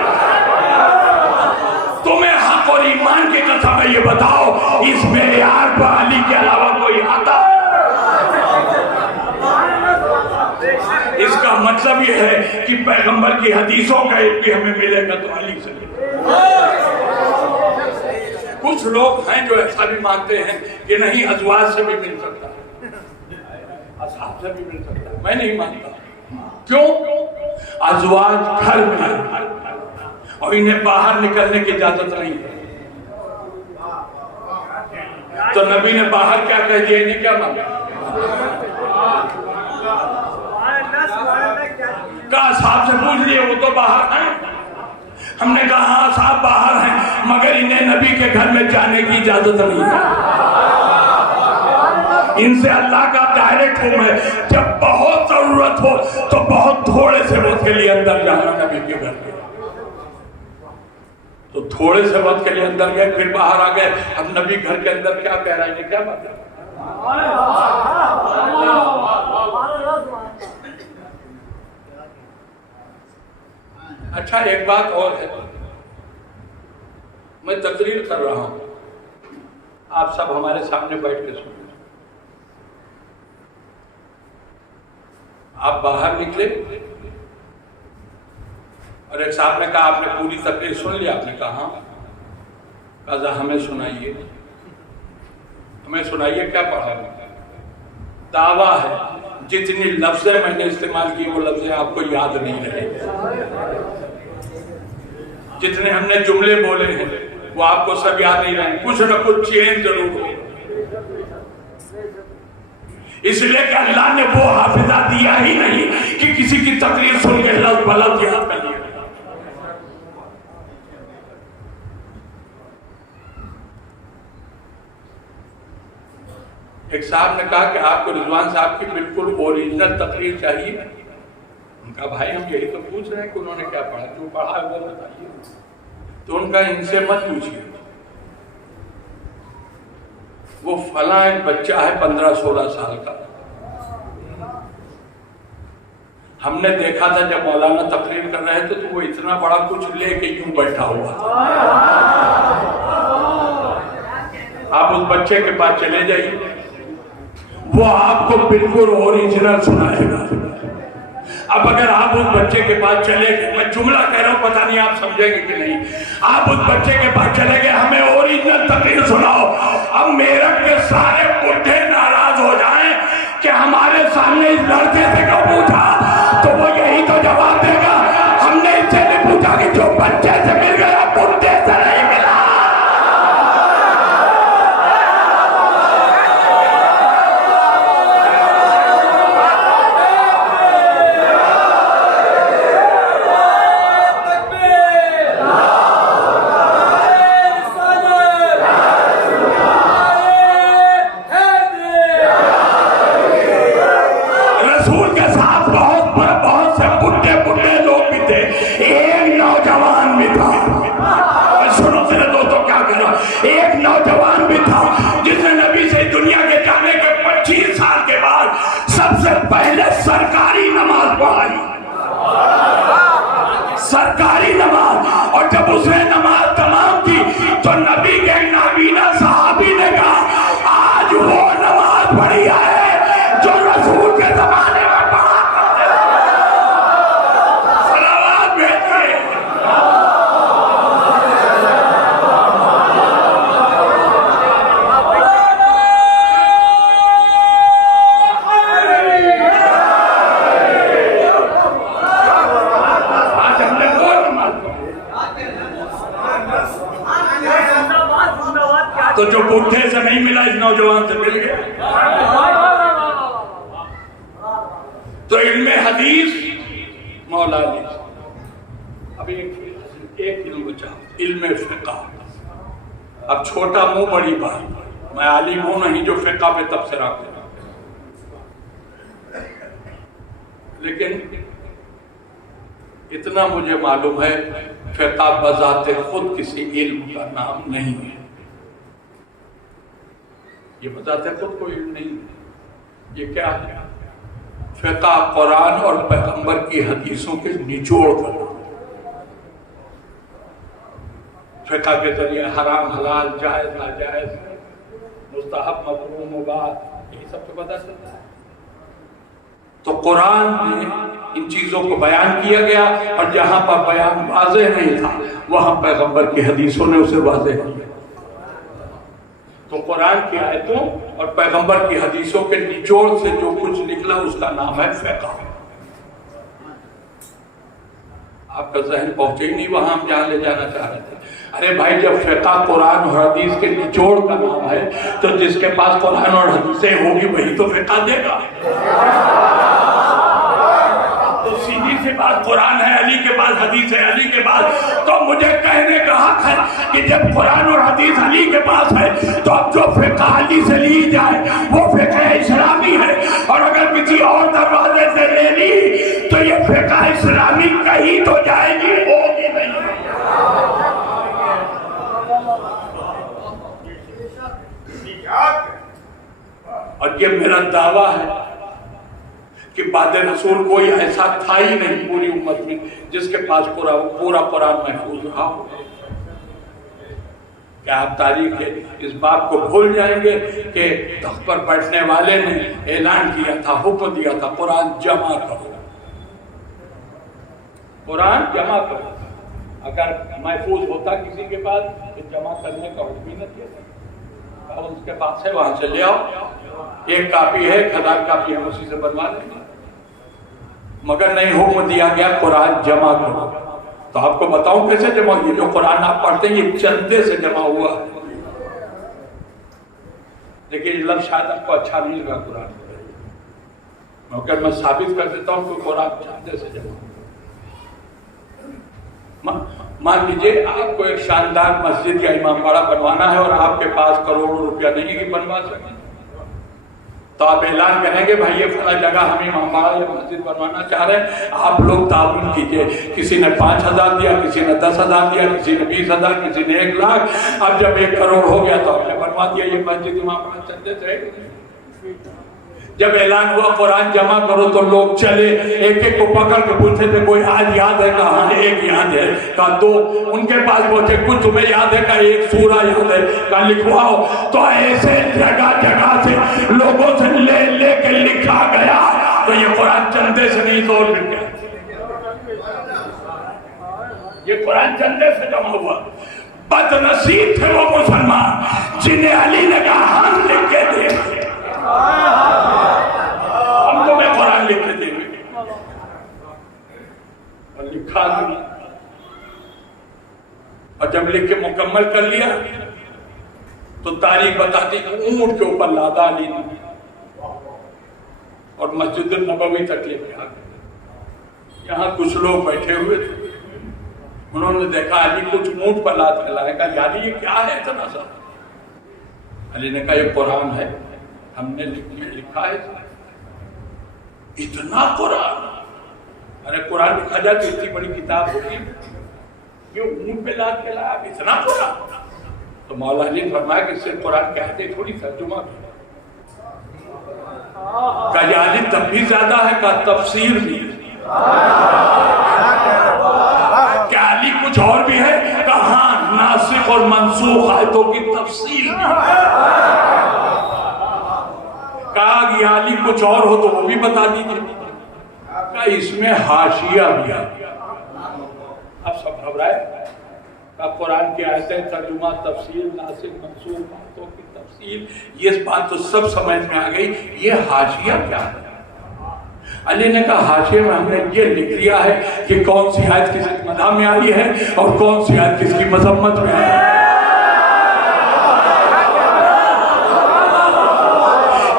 तुम्हें हक और ईमान की कसम है, ये बताओ इसमें यार पर अली के अलावा कोई आता? इसका मतलब यह है कि पैगंबर की हदीसों का इल्म भी हमें मिलेगा तो अली से। कुछ लोग हैं जो ऐसा भी मानते हैं कि नहीं अज़वाज से भी मिल सकता है, असहाब से भी मिल सकता है। मैं नहीं मानता। क्यों? अज़वाज घर में और इन्हें बाहर निकलने की इजाजत नहीं है। तो नबी ने बाहर क्या कह दिया, इन्हें क्या माना? का साहब से पूछ लिए, वो तो बाहर हैं। हमने कहा हाँ साहब बाहर हैं, मगर इन्हें नबी के घर में जाने की इजाजत नहीं है। इनसे अल्लाह का डायरेक्ट हुक्म है, जब बहुत जरूरत हो तो बहुत थोड़े से वक्त के लिए अंदर जाना नबी के घर में। तो थोड़े से वक्त के लिए अंदर गए, फिर बाहर आ गए। अब नबी घर के अंदर क्या कह रहा है, क्या बात है? अच्छा एक बात और है, मैं तकरीर कर रहा हूं, आप सब हमारे सामने बैठ के सुनिए। आप बाहर निकले और एक साहब ने कहा आपने पूरी तकरीर सुन ली? आपने कहा हाँ। कहा हमें सुनाइए, हमें सुनाइए क्या पढ़ा है? दावा है जितनी लफ्ज़ें मैंने इस्तेमाल की वो लफ्ज़ें आपको याद नहीं रहे, जितने हमने जुमले बोले हैं वो आपको सब याद नहीं रहे, कुछ न कुछ चेंज जरूर हो। इसलिए कि अल्लाह ने वो हाफिजा दिया ही नहीं कि किसी की तकरीर सुन के लफ्ज़ बलफ्ज़ याद कर लिया। एक साहब ने कहा कि आपको रिजवान साहब की बिल्कुल ओरिजिनल तकरीर चाहिए। उनका भाई हम यही तो पूछ रहे हैं कि उन्होंने क्या पढ़ा, जो पढ़ा है वो बताइए। तो उनका इनसे मत पूछिए, वो फला एक बच्चा है 15-16 साल का, हमने देखा था जब मौलाना तकरीर कर रहे थे तो वो इतना बड़ा कुछ लेके यूं बैठा हुआ था। आप उस बच्चे के पास चले जाइए, वो आपको बिल्कुल ओरिजिनल सुनाएगा। अब अगर आप उस बच्चे के पास चले गए, मैं जुमला कह रहा हूं, पता नहीं आप समझेंगे कि नहीं, आप उस बच्चे के पास चले गए हमें ओरिजिनल तकरीर सुनाओ, अब मेरठ के सारे बुढ़े नाराज हो जाएं कि हमारे सामने इस लड़के से क्यों पूछा, तो वो यही तो जवाब देगा हमने इससे नहीं पूछा कि जो बच्चे से मिल गया बुढ़े से नहीं मिला। सरकारी नमाज, और जब उसने नमाज तमाम की तो नबी के नाबीना सहाबी ने कहा आज वो नमाज पढ़ी है जो रसूल के जमाने में पढ़ा करते थे। सलावत भेजिए। तो जो बुढ़े से नहीं मिला इस नौजवान से मिल गया। तो इल्मे हदीस मौला ने अब एक दिन बचा, इल्मे फिक़ा। अब छोटा मुंह बड़ी बात, मैं आलिम हूं नहीं जो फिक़ा पे तबसरा करूं, लेकिन इतना मुझे मालूम है फिक़ा बज़ाते खुद किसी इल्म का नाम नहीं है। ये बताते खुद कोई नहीं, ये क्या है? फिक़ा कुरान और पैगंबर की हदीसों के निचोड़ करना। फिक़ा के जरिए हराम हलाल, जायज नाजायज, मुस्तहब मकरूह मुबाह, ये सब तो पता चलता है। तो कुरान में इन चीजों को बयान किया गया, और जहां पर बयान वाज़ेह नहीं था वहां पैगंबर की हदीसों ने उसे वाज़ेह किया। तो कुरान की आयतों और पैगंबर की हदीसों के निचोड़ से जो कुछ निकला उसका नाम है फिक़ा। आपका जहन पहुंचे ही नहीं वहां हम जहां ले जाना चाह रहे थे। अरे भाई, जब फिक़ा कुरान और हदीस के निचोड़ का नाम है तो जिसके पास कुरान और हदीसें होगी वही तो फिक़ा देगा। तो सीधी सी बात, कुरान है, अली के पास हदीस है, अली के पास, तो का हक है कि जब कुरान और हदीस अली के पास है तो अब जो फिक़्ह अली से ली जाए वो फिक़्ह इस्लामी है, और अगर किसी और दरवाजे से ले ली तो ये फिक़्ह इस्लामी कहीं तो जाएगी, होगी नहीं। और ये मेरा दावा है कि बाद रसूल कोई ऐसा था ही नहीं पूरी उम्मत में जिसके पास पूरा कुरान महफूज रहा हो। क्या आप तारीख के इस बात को भूल जाएंगे कि तख्त पर बैठने वाले ने ऐलान किया था, हुक्म दिया था, कुरान जमा करो, कुरान जमा करो। अगर महफूज होता किसी के पास तो जमा करने का हुक्म ही न दिया, और उसके पास है वहां से ले आओ, एक कापी है, 1000 कापी हम उसी से बनवा लेंगे। मगर नहीं, हुक्म दिया गया कुरान जमा करो। तो आपको बताऊं कैसे जमा, ये जो कुरान आप पढ़ते हैं ये चंदे से जमा हुआ है। लेकिन लफ्ज शायद आपको अच्छा नहीं लगा कुरान, मगर मैं साबित कर देता हूं कि कुरान चंदे से जमा। मान लीजिए आपको एक शानदार मस्जिद या इमामबाड़ा बनवाना है और आपके पास करोड़ों रुपया नहीं है कि बनवा सके, तो आप ऐलान करेंगे भाई ये फला जगह हम इमामबाड़ा या मस्जिद बनवाना चाह रहे हैं, आप लोग ताउन कीजिए। किसी ने 5000 दिया, किसी ने 10,000 दिया, किसी ने 20,000, किसी ने 1 लाख। अब जब 1 करोड़ हो गया तो आपने बनवा दिया। ये मस्जिद इमामबाड़ा चलते थे। जब ऐलान हुआ कुरान जमा करो तो लोग चले, एक एक को पकड़ के पूछते थे कोई आज याद है? कहा एक याद है, कहा 2। उनके पास पहुंचे, कुछ तुम्हें याद है? कहा 1 सूरा याद है, कहा लिखवाओ। तो ऐसे जगह जगह से लोगों से ले ले के लिखा गया। तो ये कुरान चंदे से नहीं तो लिख गया, ये कुरान चंदे से जमा हुआ। बदनसीब थे वो मुसलमान जिन्हें अली ने कहा हम लिख के दे, हम तुम्हें कुरान लिख के देंगे, और लिखा नहीं। और जब लिख के मुकम्मल कर लिया तो तारीख बताती ऊंट के ऊपर लादा अली ने, और मस्जिद नबवी तक लेके आ गए। यहाँ कुछ लोग बैठे हुए थे, उन्होंने देखा अली कुछ ऊंट पर लाद फैलाने का, यानी ये क्या है इतना सा? अली ने कहा ये कुरान है, हमने लिखा है। इतना कुरान? अरे कुरान लिखा जाए तो इतनी बड़ी किताब होगी, ये ऊंट पे लाद के लाया, इतना कुरान? तो मौलाना ने फरमाया कि सिर्फ कुरान कहते थोड़ी तर्जुमा का यानी तब भी ज्यादा है, का तफसीर भी। क्या अली कुछ और भी है? कहा नासिख और मंसूख आयतों की तफसील भी। कहा अली कुछ और हो तो वो भी बता दीजिए। कहा इसमें हाशिया भी है। अब सब घबराए। कहा कुरान की आयतें, तर्जुमा, तफसील, नासिख, मंसूख बातों की तफसील, ये बात तो सब समझ में आ गई, ये हाशिया क्या है? अली ने कहा हाशिया में हमने ये लिख लिया है कि कौन सी आयत किसकी मदह में आई है और कौन सी आयत किसकी मजम्मत में आई है।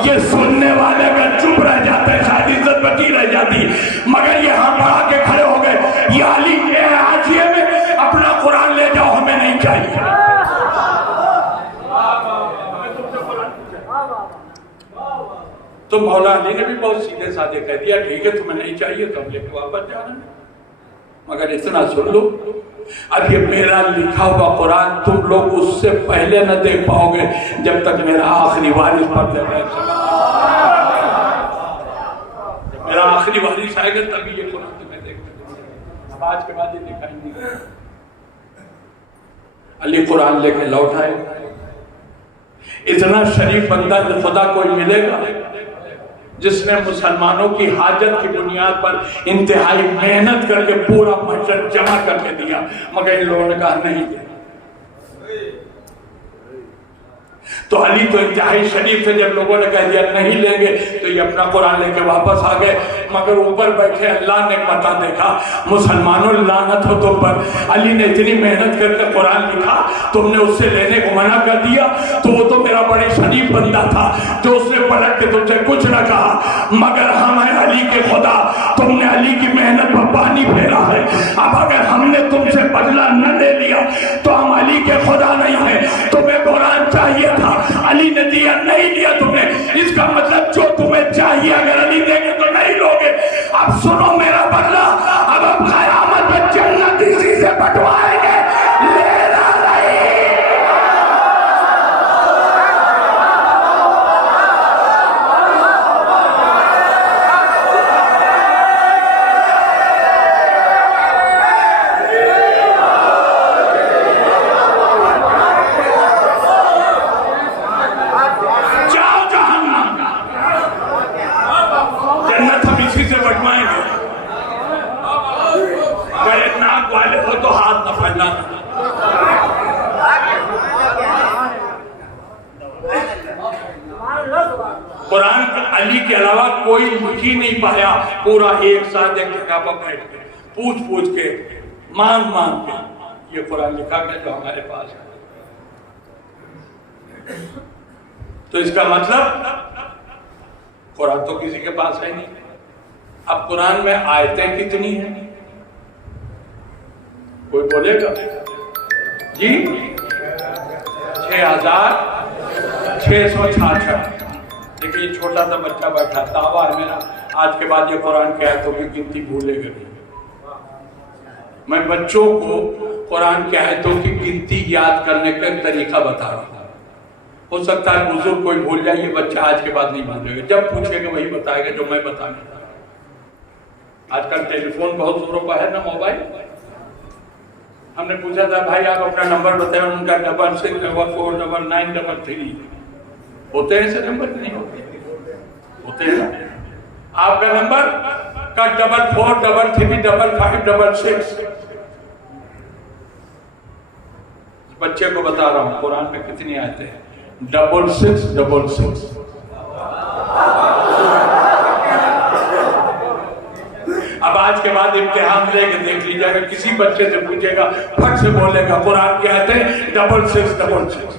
ये सुनने वाले अगर चुप रह जाते शायद इज्जत बची रह जाती, मगर ये हम बढ़ा के खड़े हो गए। ये अली के हाशिये में अपना कुरान ले जाओ, हमें नहीं चाहिए। तो मौला अली ने भी बहुत सीधे साधे कह दिया ठीक है तुम्हें नहीं चाहिए तो हम लेके वापस जा रहे हैं, मगर इतना सुन लो, अब ये मेरा लिखा हुआ कुरान तुम लोग उससे पहले न देख पाओगे जब तक मेरा आखिरी वारिस पर्दे में, जब मेरा आखिरी वारिस आएगा तभी ये कुरान तुम्हें देखने। अब आज के बाद ये दिखाई नहीं। अली कुरान लेके लौट आए। इतना शरीफ बंदा खुदा कोई मिलेगा जिसने मुसलमानों की हाजत की बुनियाद पर इंतहाई मेहनत करके पूरा बजट जमा करके दिया, मगर इन लोगों ने कहा नहीं। तो अली तो इंतहाई शरीफ थे, जब लोगों ने कह दिया नहीं लेंगे तो ये अपना कुरान लेके वापस आ गए। मगर ऊपर बैठे अल्लाह ने पता देखा, मुसलमानों लानत हो तुम पर, अली ने इतनी मेहनत करके कुरान लिखा, तुमने उससे लेने को मना कर दिया। तो वो तो मेरा बड़े शरीफ बंदा था जो उसने पलट के तुमसे कुछ न कहा, मगर हम हैं अली के खुदा, तुमने अली की मेहनत पर पानी फेरा है। अब अगर हमने तुमसे बदला न ले लिया तो हम अली के खुदा नहीं है। तुम्हें कुरान चाहिए था, अली ने दिया, नहीं लिया तुमने, इसका मतलब जो तुम्हें चाहिए अगर अली देंगे तो नहीं लोगे। अब सुनो मेरा बदला, अब क़यामत में जन्नत इसी से बंटवाएंगे, लेना नहीं। कुरान अली के अलावा कोई लिख ही नहीं पाया, पूरा एक साथ एक जगह पर बैठ के पूछ पूछ के मांग मांग के ये कुरान लिखा गया जो हमारे पास है। तो इसका मतलब कुरान तो किसी के पास है नहीं। अब कुरान में आयतें कितनी हैं कोई बोलेगा जी? 6666। देखिए छोटा सा बच्चा बैठा, दावा है मेरा आज के बाद ये कुरान की आयतों की गिनती भूलेगा नहीं। मैं बच्चों को कुरान की आयतों की गिनती याद करने का तरीका बता रहा हूँ। हो सकता है बुजुर्ग कोई भूल जाए, ये बच्चा आज के बाद नहीं भूलेगा, जब पूछेगा वही बताएगा जो मैं बताने। आजकल टेलीफोन बहुत जोरों पर है ना, मोबाइल। हमने पूछा था भाई आप अपना नंबर बताए, उनका 66449933 होते हैं ऐसे नंबर नहीं होते हैं। आपका नंबर का 44335556। बच्चे को बता रहा हूं कुरान में कितनी आयतें हैं, 6666। अब आज के बाद इम्तिहान लेके देख लीजिएगा, किसी बच्चे से पूछेगा फट से बोलेगा कुरान की आयतें 6666।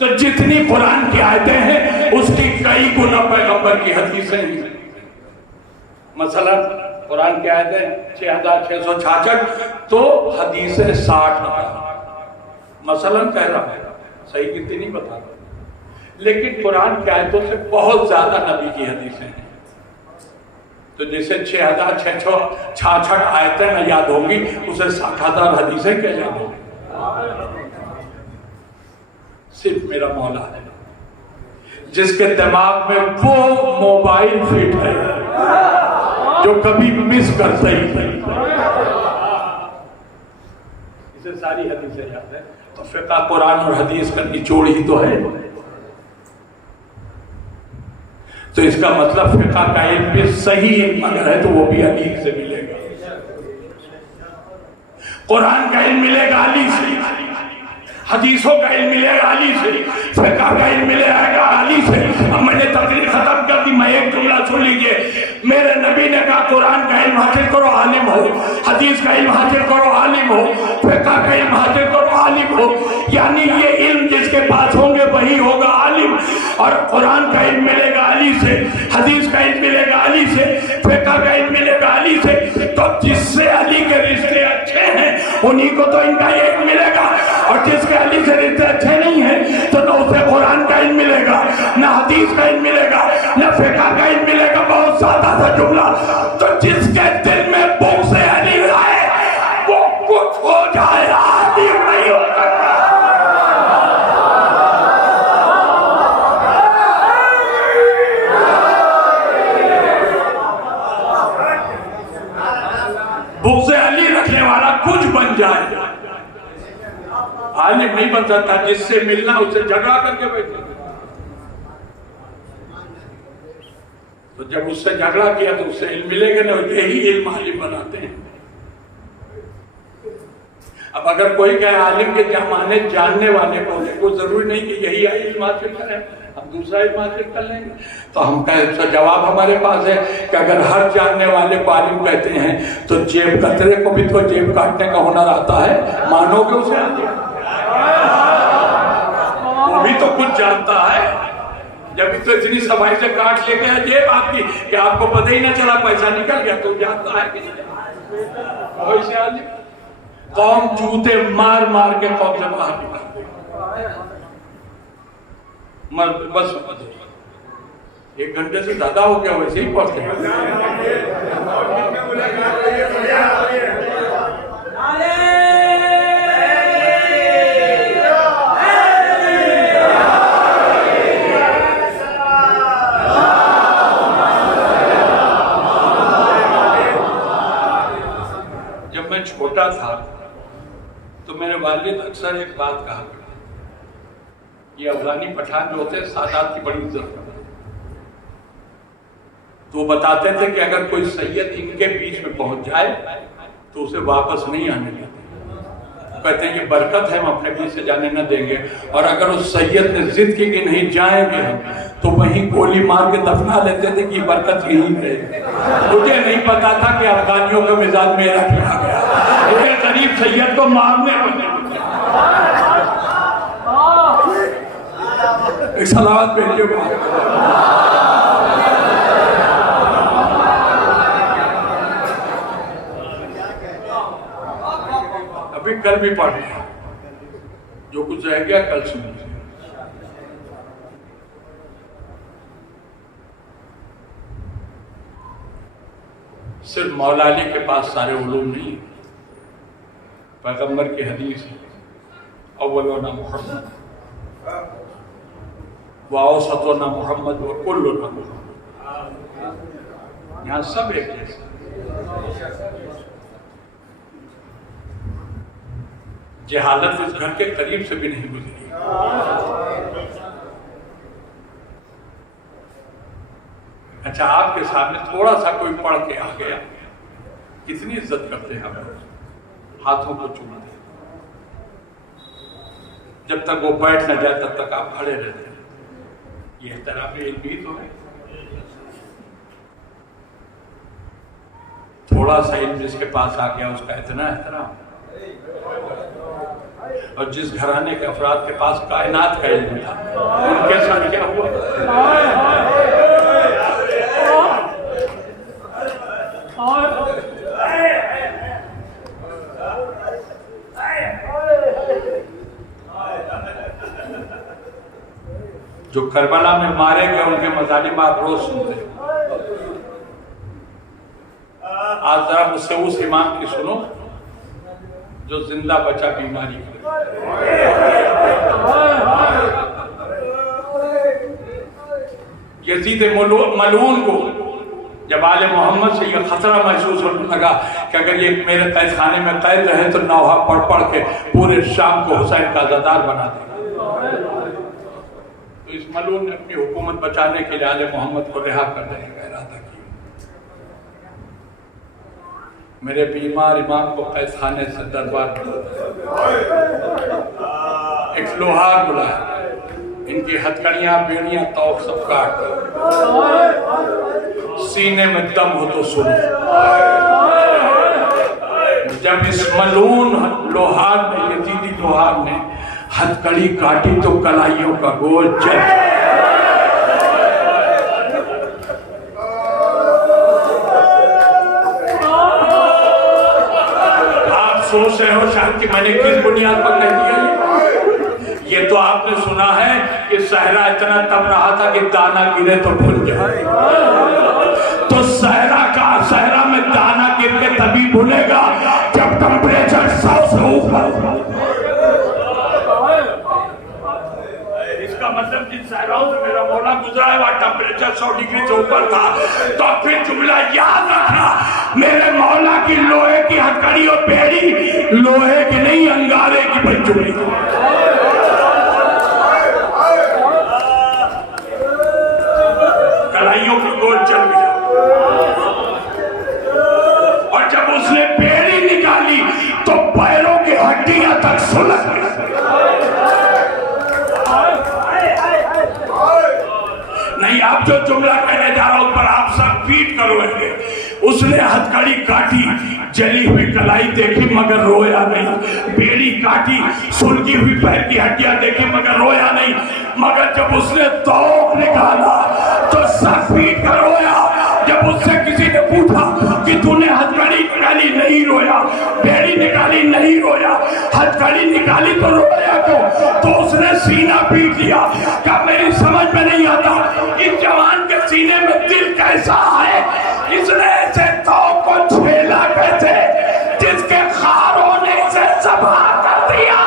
तो जितनी कुरान की आयतें हैं उसकी कई गुना पैगंबर की हदीसें हैं। मसलन कुरान की आयतें 6666 तो हदीसें 60,000। मसलन कह रहा है, सही गिनती नहीं बता रहा, लेकिन कुरान की आयतों से बहुत ज्यादा नबी की हदीसें हैं। तो जैसे 6666 आयतें न याद होंगी, उसे 60,000 हदीसें क्या याद होंगी? सिर्फ मेरा मौला है जिसके दिमाग में वो मोबाइल फिट है जो कभी मिस करता ही नहीं। इसे सारी हदीसें याद है। तो फिक़्ह कुरान और हदीस का निचोड़ ही तो है। तो इसका मतलब फिक़्ह का इल्म भी सही इल्म अगर है तो वो भी अली से मिलेगा। कुरान का इल्म मिलेगा अली से, हदीसों का इल्म मिलेगा अली से, फिक़्ह का इल्म मिलेगा अली से। अब मैंने तकरीर खत्म कर दी, मैं एक जुमला सुन लीजिए। मेरे नबी ने कहा कुरान का इल्म हासिल करो आलिम हो, हदीस का इल्म हासिल करो आलिम हो, फिक़्ह का इल्म हासिल करो आलिम हो। यानी ये इल्म जिसके पास होंगे वही होगा आलिम। और कुरान का इल्म मिलेगा अली से, हदीस का इल्म मिलेगा अली से, फिक़्ह का इल्म मिलेगा अली से। तो जिससे अली के रिश्ते अच्छे हैं उन्हीं को तो इनका इल्म मिलेगा, और जिसके अली से रिश्ते अच्छे नहीं है तो न उसे कुरान का इल्म मिलेगा, न हदीस का इल्म मिलेगा, न फिक़्ह का इल्म मिलेगा। बहुत सादा सा जुमला। तो जिसके दिल में बुग़्ज़ से अली आए वो कुछ हो जाए, आलिम नहीं हो सकता। बुग़्ज़ से अली रखने वाला कुछ बन जाए, आलिम नहीं बन सकता। जिससे मिलना उससे झगड़ा करके बैठे। तो जब उससे झगड़ा किया तो उससे इल्म मिलेगा ना, यही इल्म आलिम बनाते हैं। अब अगर कोई कहे आलिम के जमाने जानने वाले को जरूरी नहीं कि यही आइल्म हासिल करें, हम दूसरा इल्म हासिल कर लेंगे। तो हम कहे जवाब हमारे पास है कि अगर हर जानने वाले को आलिम कहते हैं तो जेब कतरे को भी तो जेब काटने का हुनर आता है, मानोगे उसे? वो भी तो कुछ जानता है, जब तो इतनी सफाई से काट लेके है जेब आपकी कि आपको पता ही ना चला पैसा निकल गया, तो जानता है कि वैसे आलिम कौम जूते मार मार के कौम से बाहर निकालते बस 1 घंटे से ज्यादा हो गया, वैसे ही पढ़ते हैं। जब मैं छोटा था तो मेरे वालिद अक्सर एक बात कहा करते, ये अफगानी पठान जो होते हैं सादात की बड़ी इज्जत करते, तो वो बताते थे कि अगर कोई सैयद इनके बीच में पहुंच जाए तो उसे वापस नहीं आने देते। कहते हैं ये बरकत है, हम अपने बीच से जाने न देंगे। और अगर उस सैयद ने जिद की कि नहीं जाएंगे हम, तो वहीं गोली मार के दफना लेते थे कि बरकत यहीं रहे। मुझे नहीं पता था कि अफगानियों का मिजाज मेरा क्या गया, इतने गरीब सैयद को मारने बने। सलावत भेजिए। अभी कल भी पढ़ लिया, जो कुछ रह गया कल सुन। सिर्फ मौला अली के पास सारे उलूम नहीं, पैगंबर की हदीस है, अव्वलुना मुहम्मद व औसतुना मुहम्मद व कुल्लुना मुहम्मद, यहाँ सब एक जैसे। जहालत इस घर के करीब से भी नहीं गुजरी। अच्छा, आपके सामने थोड़ा सा कोई पढ़ के आ गया, कितनी इज्जत करते हैं हम, हाथों को चूमते हैं, जब तक वो बैठ न जाए तब तक आप खड़े रहते हैं। ये एहतराम इल्मी तो है। थोड़ा सा इल्म जिसके पास आ गया उसका इतना एहतराम, और जिस घराने के अफराद के पास कायनात का इल्म था उनके साथ क्या हुआ? जो करबला में मारे गए उनके मजालिम आप रोज सुनते। आज जरा मुझसे उस इमाम की सुनो जो जिंदा बचा बीमारी में। यजीद मलून को जब आले मोहम्मद से यह खतरा महसूस होने लगा कि अगर ये मेरे कैद खाने में कैद रहे तो नौहा पढ़ पढ़ के पूरे शाम को हुसैन का अज़ादार बना देगा, तो इस मलून ने अपनी हुकूमत बचाने के लिए आले मोहम्मद को रिहा कर देने का इरादा किया। मेरे बीमार इमाम को कैद खाने से दरबार एक लोहार बुलाया, इनकी हथकड़ियां बेड़ियां तौक सब काट सीने में दम हो तो सुनो। जब इस मलून लोहार ने, यजीदी लोहार ने हथकड़ी काटी तो कलाइयों का गोल जल। आप सोच रहे हो शायद कि मैंने किस बुनियाद पर कह दिया? ये तो आपने सुना है कि सहरा इतना तप रहा था कि दाना गिरे तो भूल जाए। तो सहरा में दाना गिर के तभी भूलेगा जब टेम्परेचर 100 से ऊपर। इसका मतलब जिन सहराओं से मेरा मौला गुजरा है वहां टेम्परेचर 100 डिग्री से ऊपर था। तो फिर जुमला याद रखना, मेरे मौला की लोहे की हथकड़ी और बेड़ी लोहे की नहीं अंगारे की बन चुकी। कलाइयों की गोल चल गया, और जब उसने बेड़ी निकाली तो पैरों की हड्डी अब जो जुमला कहने जा रहा हूं पर आप सब पीट करोगे। उसने हथकड़ी काटी, जली हुई कलाई देखी मगर रोया नहीं। बेड़ी काटी, सुलगी हुई पैर की हड्डियां देखी मगर रोया नहीं। मगर जब उसने तोक निकाला तो सब पीट कर रोया। जब उससे किसी ने पूछा कि तूने हथकड़ी निकाली, नहीं रोया। बेड़ी निकाली, नहीं रोया। हथकड़ी निकाली तो रोया क्यों? तो उसने सीना पीट लिया। क्या मेरी समझ में नहीं आता इस जवान के सीने में दिल कैसा है? इसने ऐसे तोप को छेला कैसे जिसके खारों ने इसे सभा कर दिया।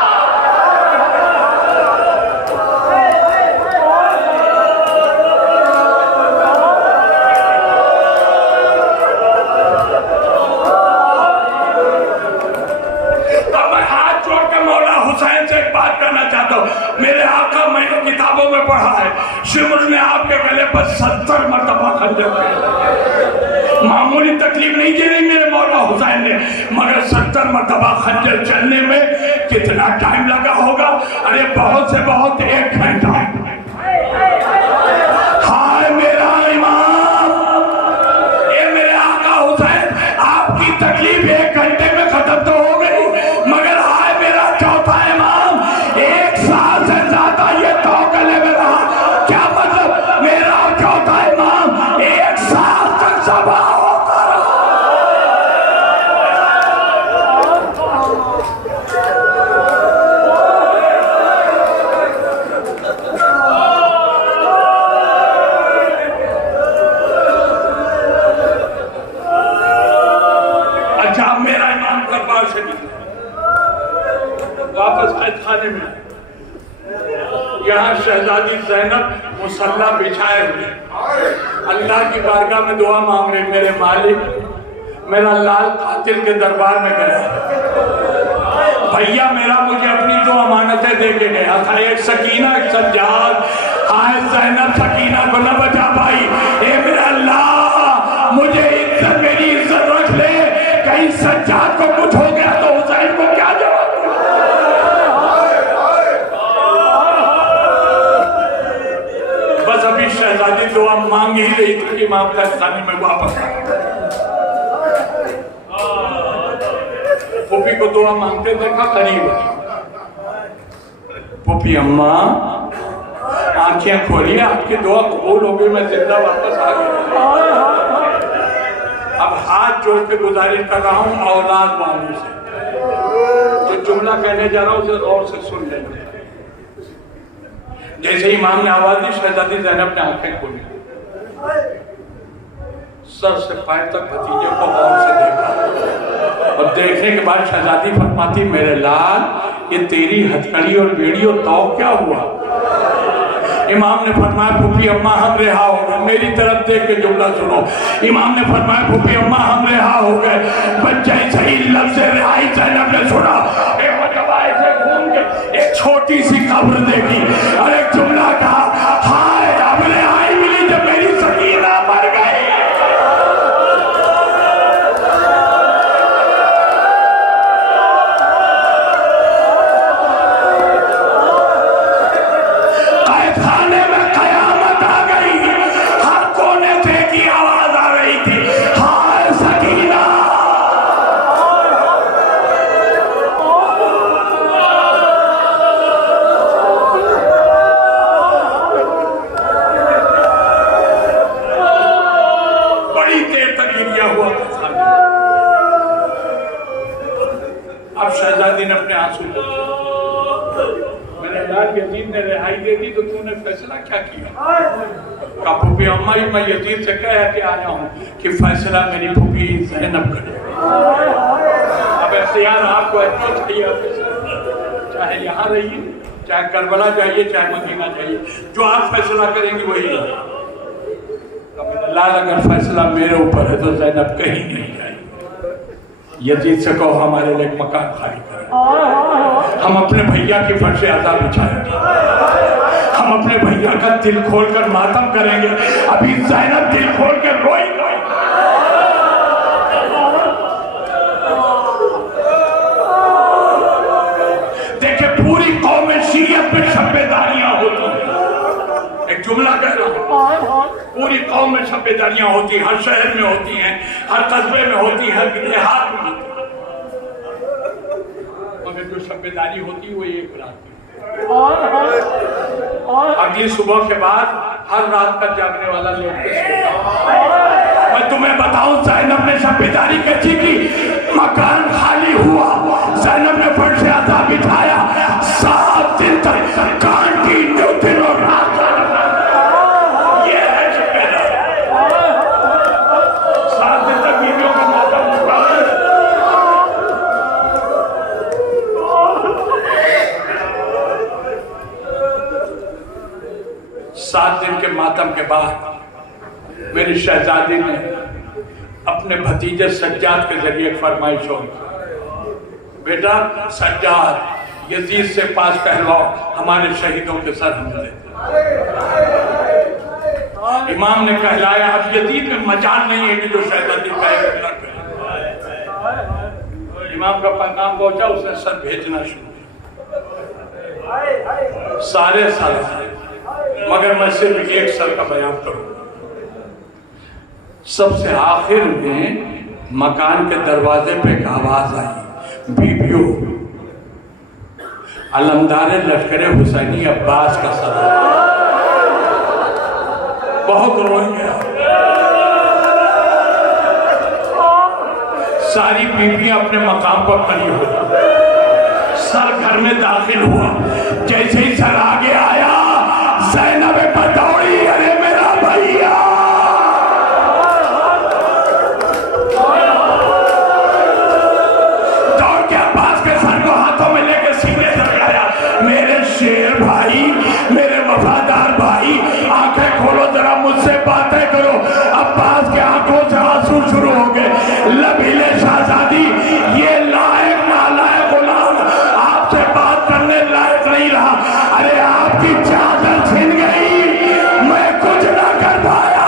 मेरे आका, मैंने किताबों में पढ़ा है शिमर ने आपके गले पर 70 मरतबा खंजर फेरा। मामूली तकलीफ नहीं दे रही मेरे मौला हुसैन ने, मगर 70 मरतबा खंजर चलने में कितना टाइम लगा होगा? अरे बहुत से बहुत 1 घंटा। हाय मेरा इमाम, ये मेरे आका हुसैन, आपकी तकलीफ 1 घंटे में खत्म तो हो गई, मगर हाय मेरा चौथा इमाम 1 साल से ज्यादा ये तो गले में रहा। क्या मतलब? मेरा चौथा इमाम 1 साल तक सभा होता रहा। अच्छा, मेरा इमाम दरबार से वापस आए खाने में। यहाँ शहजादी ज़ैनब मुसल्ला बिछाए हुए अल्लाह की बारगाह में दुआ मांग रहे, मेरे मालिक, मेरा लाल कातिल के दरबार में गया, भैया मेरा मुझे अपनी 2 अमानतें दे के गया था, एक सकीना, एक सज्जाद। हाय ज़ैनब सकीना को न बचा पाई। ए मेरा अल्लाह, मुझे इज्जत, मेरी इज्जत रख ले। कहीं सज्जाद को कुछ हो गया तो हुसैन को क्या जवाब? बस अभी शहजादी दुआ मांग ही रही थी कि इमाम का खाने में वापस आ। पुपी को दुआ मांगते देखा, करीब पुपी अम्मा आंखें खोलिए, आपकी दुआ कबूल हो गई, मैं जिंदा वापस आ गया। अब हाथ जोड़ के गुजारिश कर रहा हूं औलाद बाबू से, जो जुमला कहने जा रहा हूं उसे गौर से सुन लेंगे। जैसे इमाम ने आवाज दी, शहजादी ज़ैनब ने आंखें खोली, सर से पैर तक भतीजे को गौर से देखा और देखने के बाद शहजादी फरमाती, मेरे लाल, ये तेरी हथकड़ी और बेड़ी और तौक क्या हुआ? इमाम ने फरमाया, फूफी अम्मा हम रिहा हो गए। मेरी तरफ देख के जुमला सुनो। इमाम ने फरमाया, फूफी अम्मा हम रिहा हो गए। बच्चे सही लफ्ज़ रिहाई ज़ैनब ने सुना, एक मरतबा ऐसे घूम के एक छोटी सी कब्र देखी और एक जुमला कहा, हाय अब रिहाई मिली जब मेरी सकीना मर गई। यजीद ने रिहाई दे दी तो तूने फैसला क्या किया? का फूफी अम्मा ही मैं यजीद से कह के आया हूँ कि फैसला मेरी फूफी ज़ैनब करे। अब इख्तियार आपको ऐसा चाहिए, चाहे यहाँ रहिए, चाहे करबला जाइए, चाहे मदीना जाइए, जो आप फैसला करेंगे वही है। लाल अगर फैसला मेरे ऊपर है तो ज़ैनब कहीं नहीं जाएगी। यजीद से कहो हमारे लिए मकान खाली करें, हम अपने भैया की फर्श आज़ा बिछाएंगे, हम अपने भैया का दिल खोलकर मातम करेंगे। अभी ज़ैनब दिल खोल के रोई। देखिए पूरी कौम में शीयत में शब्बेदारियां होती हैं। एक जुमला कह रहा हूं। पूरी कौम में शब्बेदारियां होती हैं, हर शहर में होती हैं, हर कस्बे में होती हैं, हर देहात में होती है, मगर जो शब्बेदारी होती है वो एक रात की। अगली सुबह के बाद हर रात का जागने वाला लोग मैं तुम्हें बताऊं, ज़ैनब ने शब्बेदारी कैसी की। मकान खाली हुआ, ज़ैनब ने फर्श से अज़ाब बिठाया, 7 दिन तक कंटिन्यू दिन और रात। ये है शब्बेदारी। 7 दिन तक बीवियों का मातम हुआ। 7 दिन के मातम के बाद मेरी शहजादी ने अपने भतीजे सज्जाद के जरिए फरमाइश हो, बेटा सज्जाद, यजीद से पास कहलवाओ हमारे शहीदों के सर हम दे। इमाम ने कहलाया। अब यजीद में मजाल नहीं है कि जो शहजादी कहे। इमाम का पैगाम पहुंचा, उसने सर भेजना शुरू किया, सारे सर, मगर मैं सिर्फ एक सर का बयान करूंगा। सबसे आखिर में मकान के दरवाजे पे एक आवाज आई, बीबियों, अलमदार लश्कर हुसैनी अब्बास का सर। बहुत रोएंगे। सारी बीबियां अपने मकाम पर खड़ी हो, सर घर में दाखिल हुआ। जैसे ही सर आगे आया, ज़ैनब बदौड़ी, अरे मेरा भैया। दौड़ के अब्बास के सर को हाथों में लेकर सीने से लगाया। मेरे शेर भाई, मेरे वफादार भाई, आंखें खोलो जरा, मुझसे बातें करो। अब्बास के आंखों से आंसू शुरू हो गए। लबीले शाहजादी, ये लायक नालायक गुलाम आपसे बात करने लायक नहीं रहा। अरे आपकी चादर छिन गई, मैं कुछ ना कर पाया।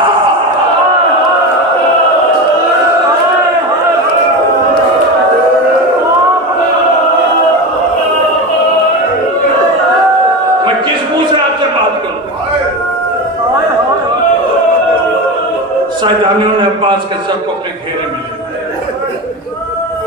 मैं किस मुंह से आपसे बात करूं? शाहजहानियों ने अब्बास के सर को अपने घेरे में लिया।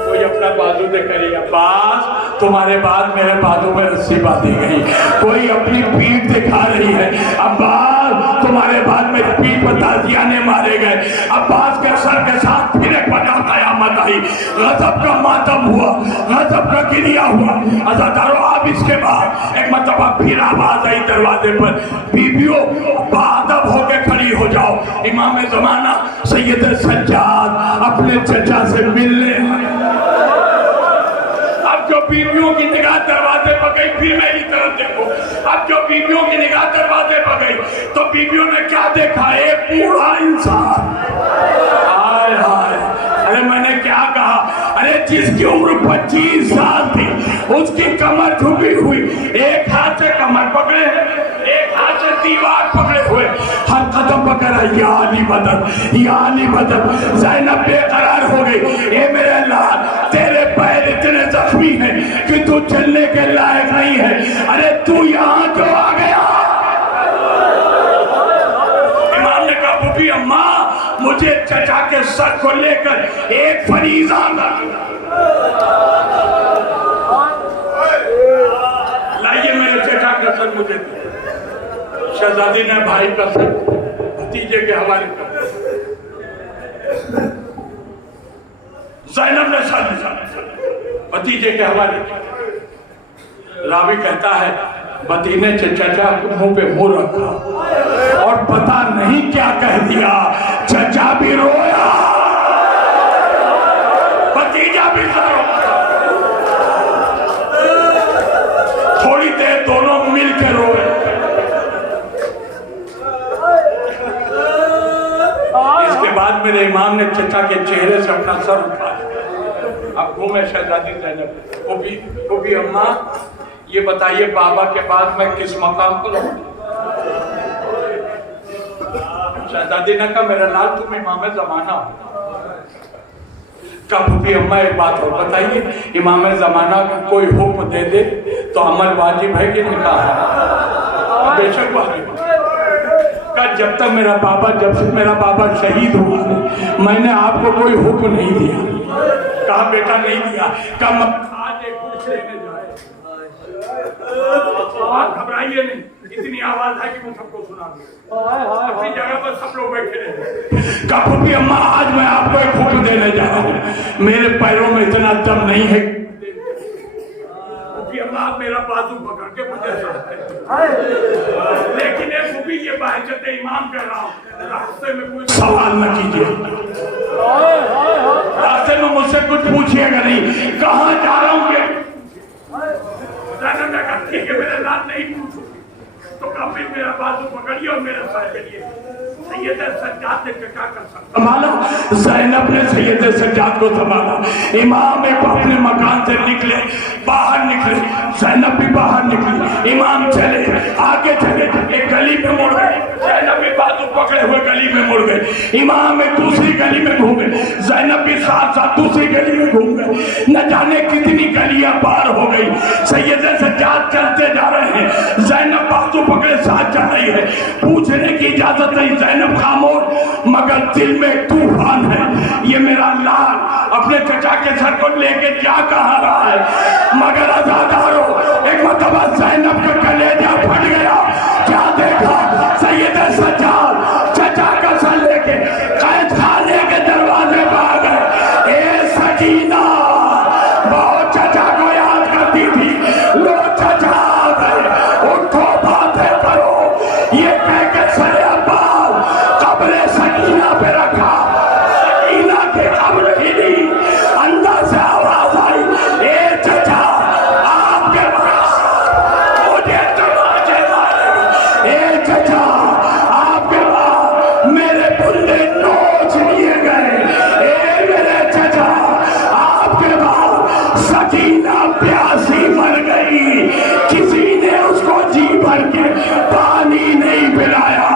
कोई अपना बाजू दिखाई, अब्बास तुम्हारे बाद मेरे बाजू में रस्सी बांधी गई। कोई अपनी पीठ दिखा रही है, अब्बास तुम्हारे बाद मेरी पीठ पर ताजियाने मारे गए। अब्बास के सर के साथ फिर एक बड़ा कयामत आई। गजब का मातम हुआ, गजब का गिरिया हुआ। अज़ादारों, अब इसके बाद एक मतलब फिर आवाज आई दरवाजे पर, बीबियों बादब होके खड़ी हो जाओ। इमाम ज़माना सैयद सज्जाद अपने चचा से मिलने। अब जो बीबियों की निगाह दरवाजे पर गई, फिर मेरी तरफ देखो। अब जो बीबियों की निगाह दरवाजे पर गई, तो बीबियों ने क्या देखा? एक बूढ़ा इंसान। हाय हाय, अरे मैंने क्या कहा? अरे जिसकी उम्र 25 साल थी, उसकी कमर झुकी हुई, एक हाथ से कमर पकड़े, एक हाथ से दीवार पकड़े हुए, हर कदम पकड़ा, या अली मदद, या अली मदद। ज़ैनब बेकरार हो गई। ए मेरे अल्लाह, तेरे पैर इतने जख्मी हैं कि तू चलने के लायक नहीं है। अरे तू यहाँ क्यों आ गया? इमाम ने कहा, बुढ़ी अम्मा, मुझे चचा के सर को लेकर एक फरीज़ा लाइए, मेरे चचा का सर मुझे। शहजादी ने भाई का सर भतीजे के हवाले कर। ज़ैनब ने सर भतीजे के हवाले किया। रावी कहता है, भतीजे ने चचा के मुंह पे मुंह रखा और पता नहीं क्या कह दिया। चचा भी रोया, भतीजा भी रोया। थोड़ी देर दोनों मिल के रोए। इसके बाद मेरे इमाम ने चचा के चेहरे से अपना सर उठाया। अब घूमे शहजादी ज़ैनब को भी अम्मा, ये बताइए बाबा के बाद मैं किस मकाम पर हूँ? शहजादी ने कहा, मेरा लाल तुम इमाम ज़माना हो। कब भी अम्मा एक बात और बताइए, इमाम ज़माना का कोई हुक्म दे दे तो अमल वाजिब है कि नहीं? कहा बेशक वाजिब। जब से मेरा बाबा शहीद हुआ मैंने आपको कोई हुक्म नहीं दिया। कहा बेटा नहीं दिया। कहा आज एक कुछ लेने जाए। आप घबराइए नहीं, इतनी आवाज है कि मैं सबको सुना दूं। अपनी जगह पर सब लोग बैठे रहे। कहा फूफी अम्मा आज मैं आपको एक हुक्म देने जा रहा हूँ। मेरे पैरों में इतना दम नहीं है। फूफी अम्मा आप मेरा बाजू पकड़ के मुझे लेकिन एक फूफी ये बहजत इमाम कह रहा हूँ, रास्ते में कोई सवाल न कीजिए, रास्ते में मुझसे कुछ पूछिएगा नहीं। कहाँ जा रहा हूँ ठीक है मेरे साथ नहीं पूछो तो कभी मेरा बाजू पकड़िए और मेरे साथ चलिए। सैयद सज्जाद ने क्या कर सकता संभाला, ज़ैनब ने सैयद सज्जाद को संभाला। इमाम एक अपने मकान से निकले, बाहर निकले, ज़ैनब भी बाहर निकली। इमाम चले, आगे चले, एक गली में मुड़ गए। ज़ैनब भी बाजू पकड़े हुए गली में मुड़ गए। इमाम एक दूसरी गली में घूमे, ज़ैनब भी साथ साथ दूसरी गली में घूम गए। न जाने कितनी गलियां पार हो गई। सैयद सज्जाद चलते जा रहे हैं, ज़ैनब बाजू पकड़े साथ जा रही है। पूछने की इजाजत नहीं, ज़ैनब खामोश, मगर दिल में तूफान है। ये मेरा लाल अपने चचा के सर को लेके क्या कहा रहा है, मगर आजादारो एक मरतबा ज़ैनब का कलेजा फट गया। क्या देखा, सैयद सज्जाद चचा का सर लेके कैद खाने के दरवाजे पर आ गए। ए सकीना बहुत चचा को याद करती थी। लो चचा आ गए, उठो बातें करो। ये कह के सर अब्बास कब्र सकीना पे रखा। सकीना के कब्र हिली, अंदर से आवाज आई, ए चचा आपके पास मुझे तमाचे मारे। ए चचा आपके पास मेरे बुंदे नोच लिए गए। ए मेरे चचा आपके पास सकीना प्यासी मर गई, किसी ने उसको जी भर के पानी नहीं पिलाया।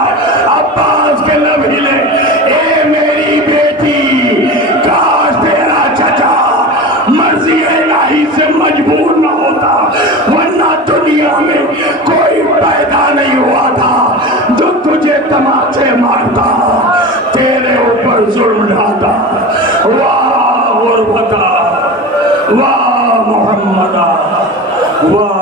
अब्बास के लब हिले, ए मेरी बेटी काश तेरा चचा मर्जी इलाही से मजबूर न होता, वरना दुनिया में कोई पैदा नहीं हुआ था जो तुझे तमाचे मारता, तेरे ऊपर जुल्म ढाता। वाह गुरबता, वाह मोहम्मदा, वाह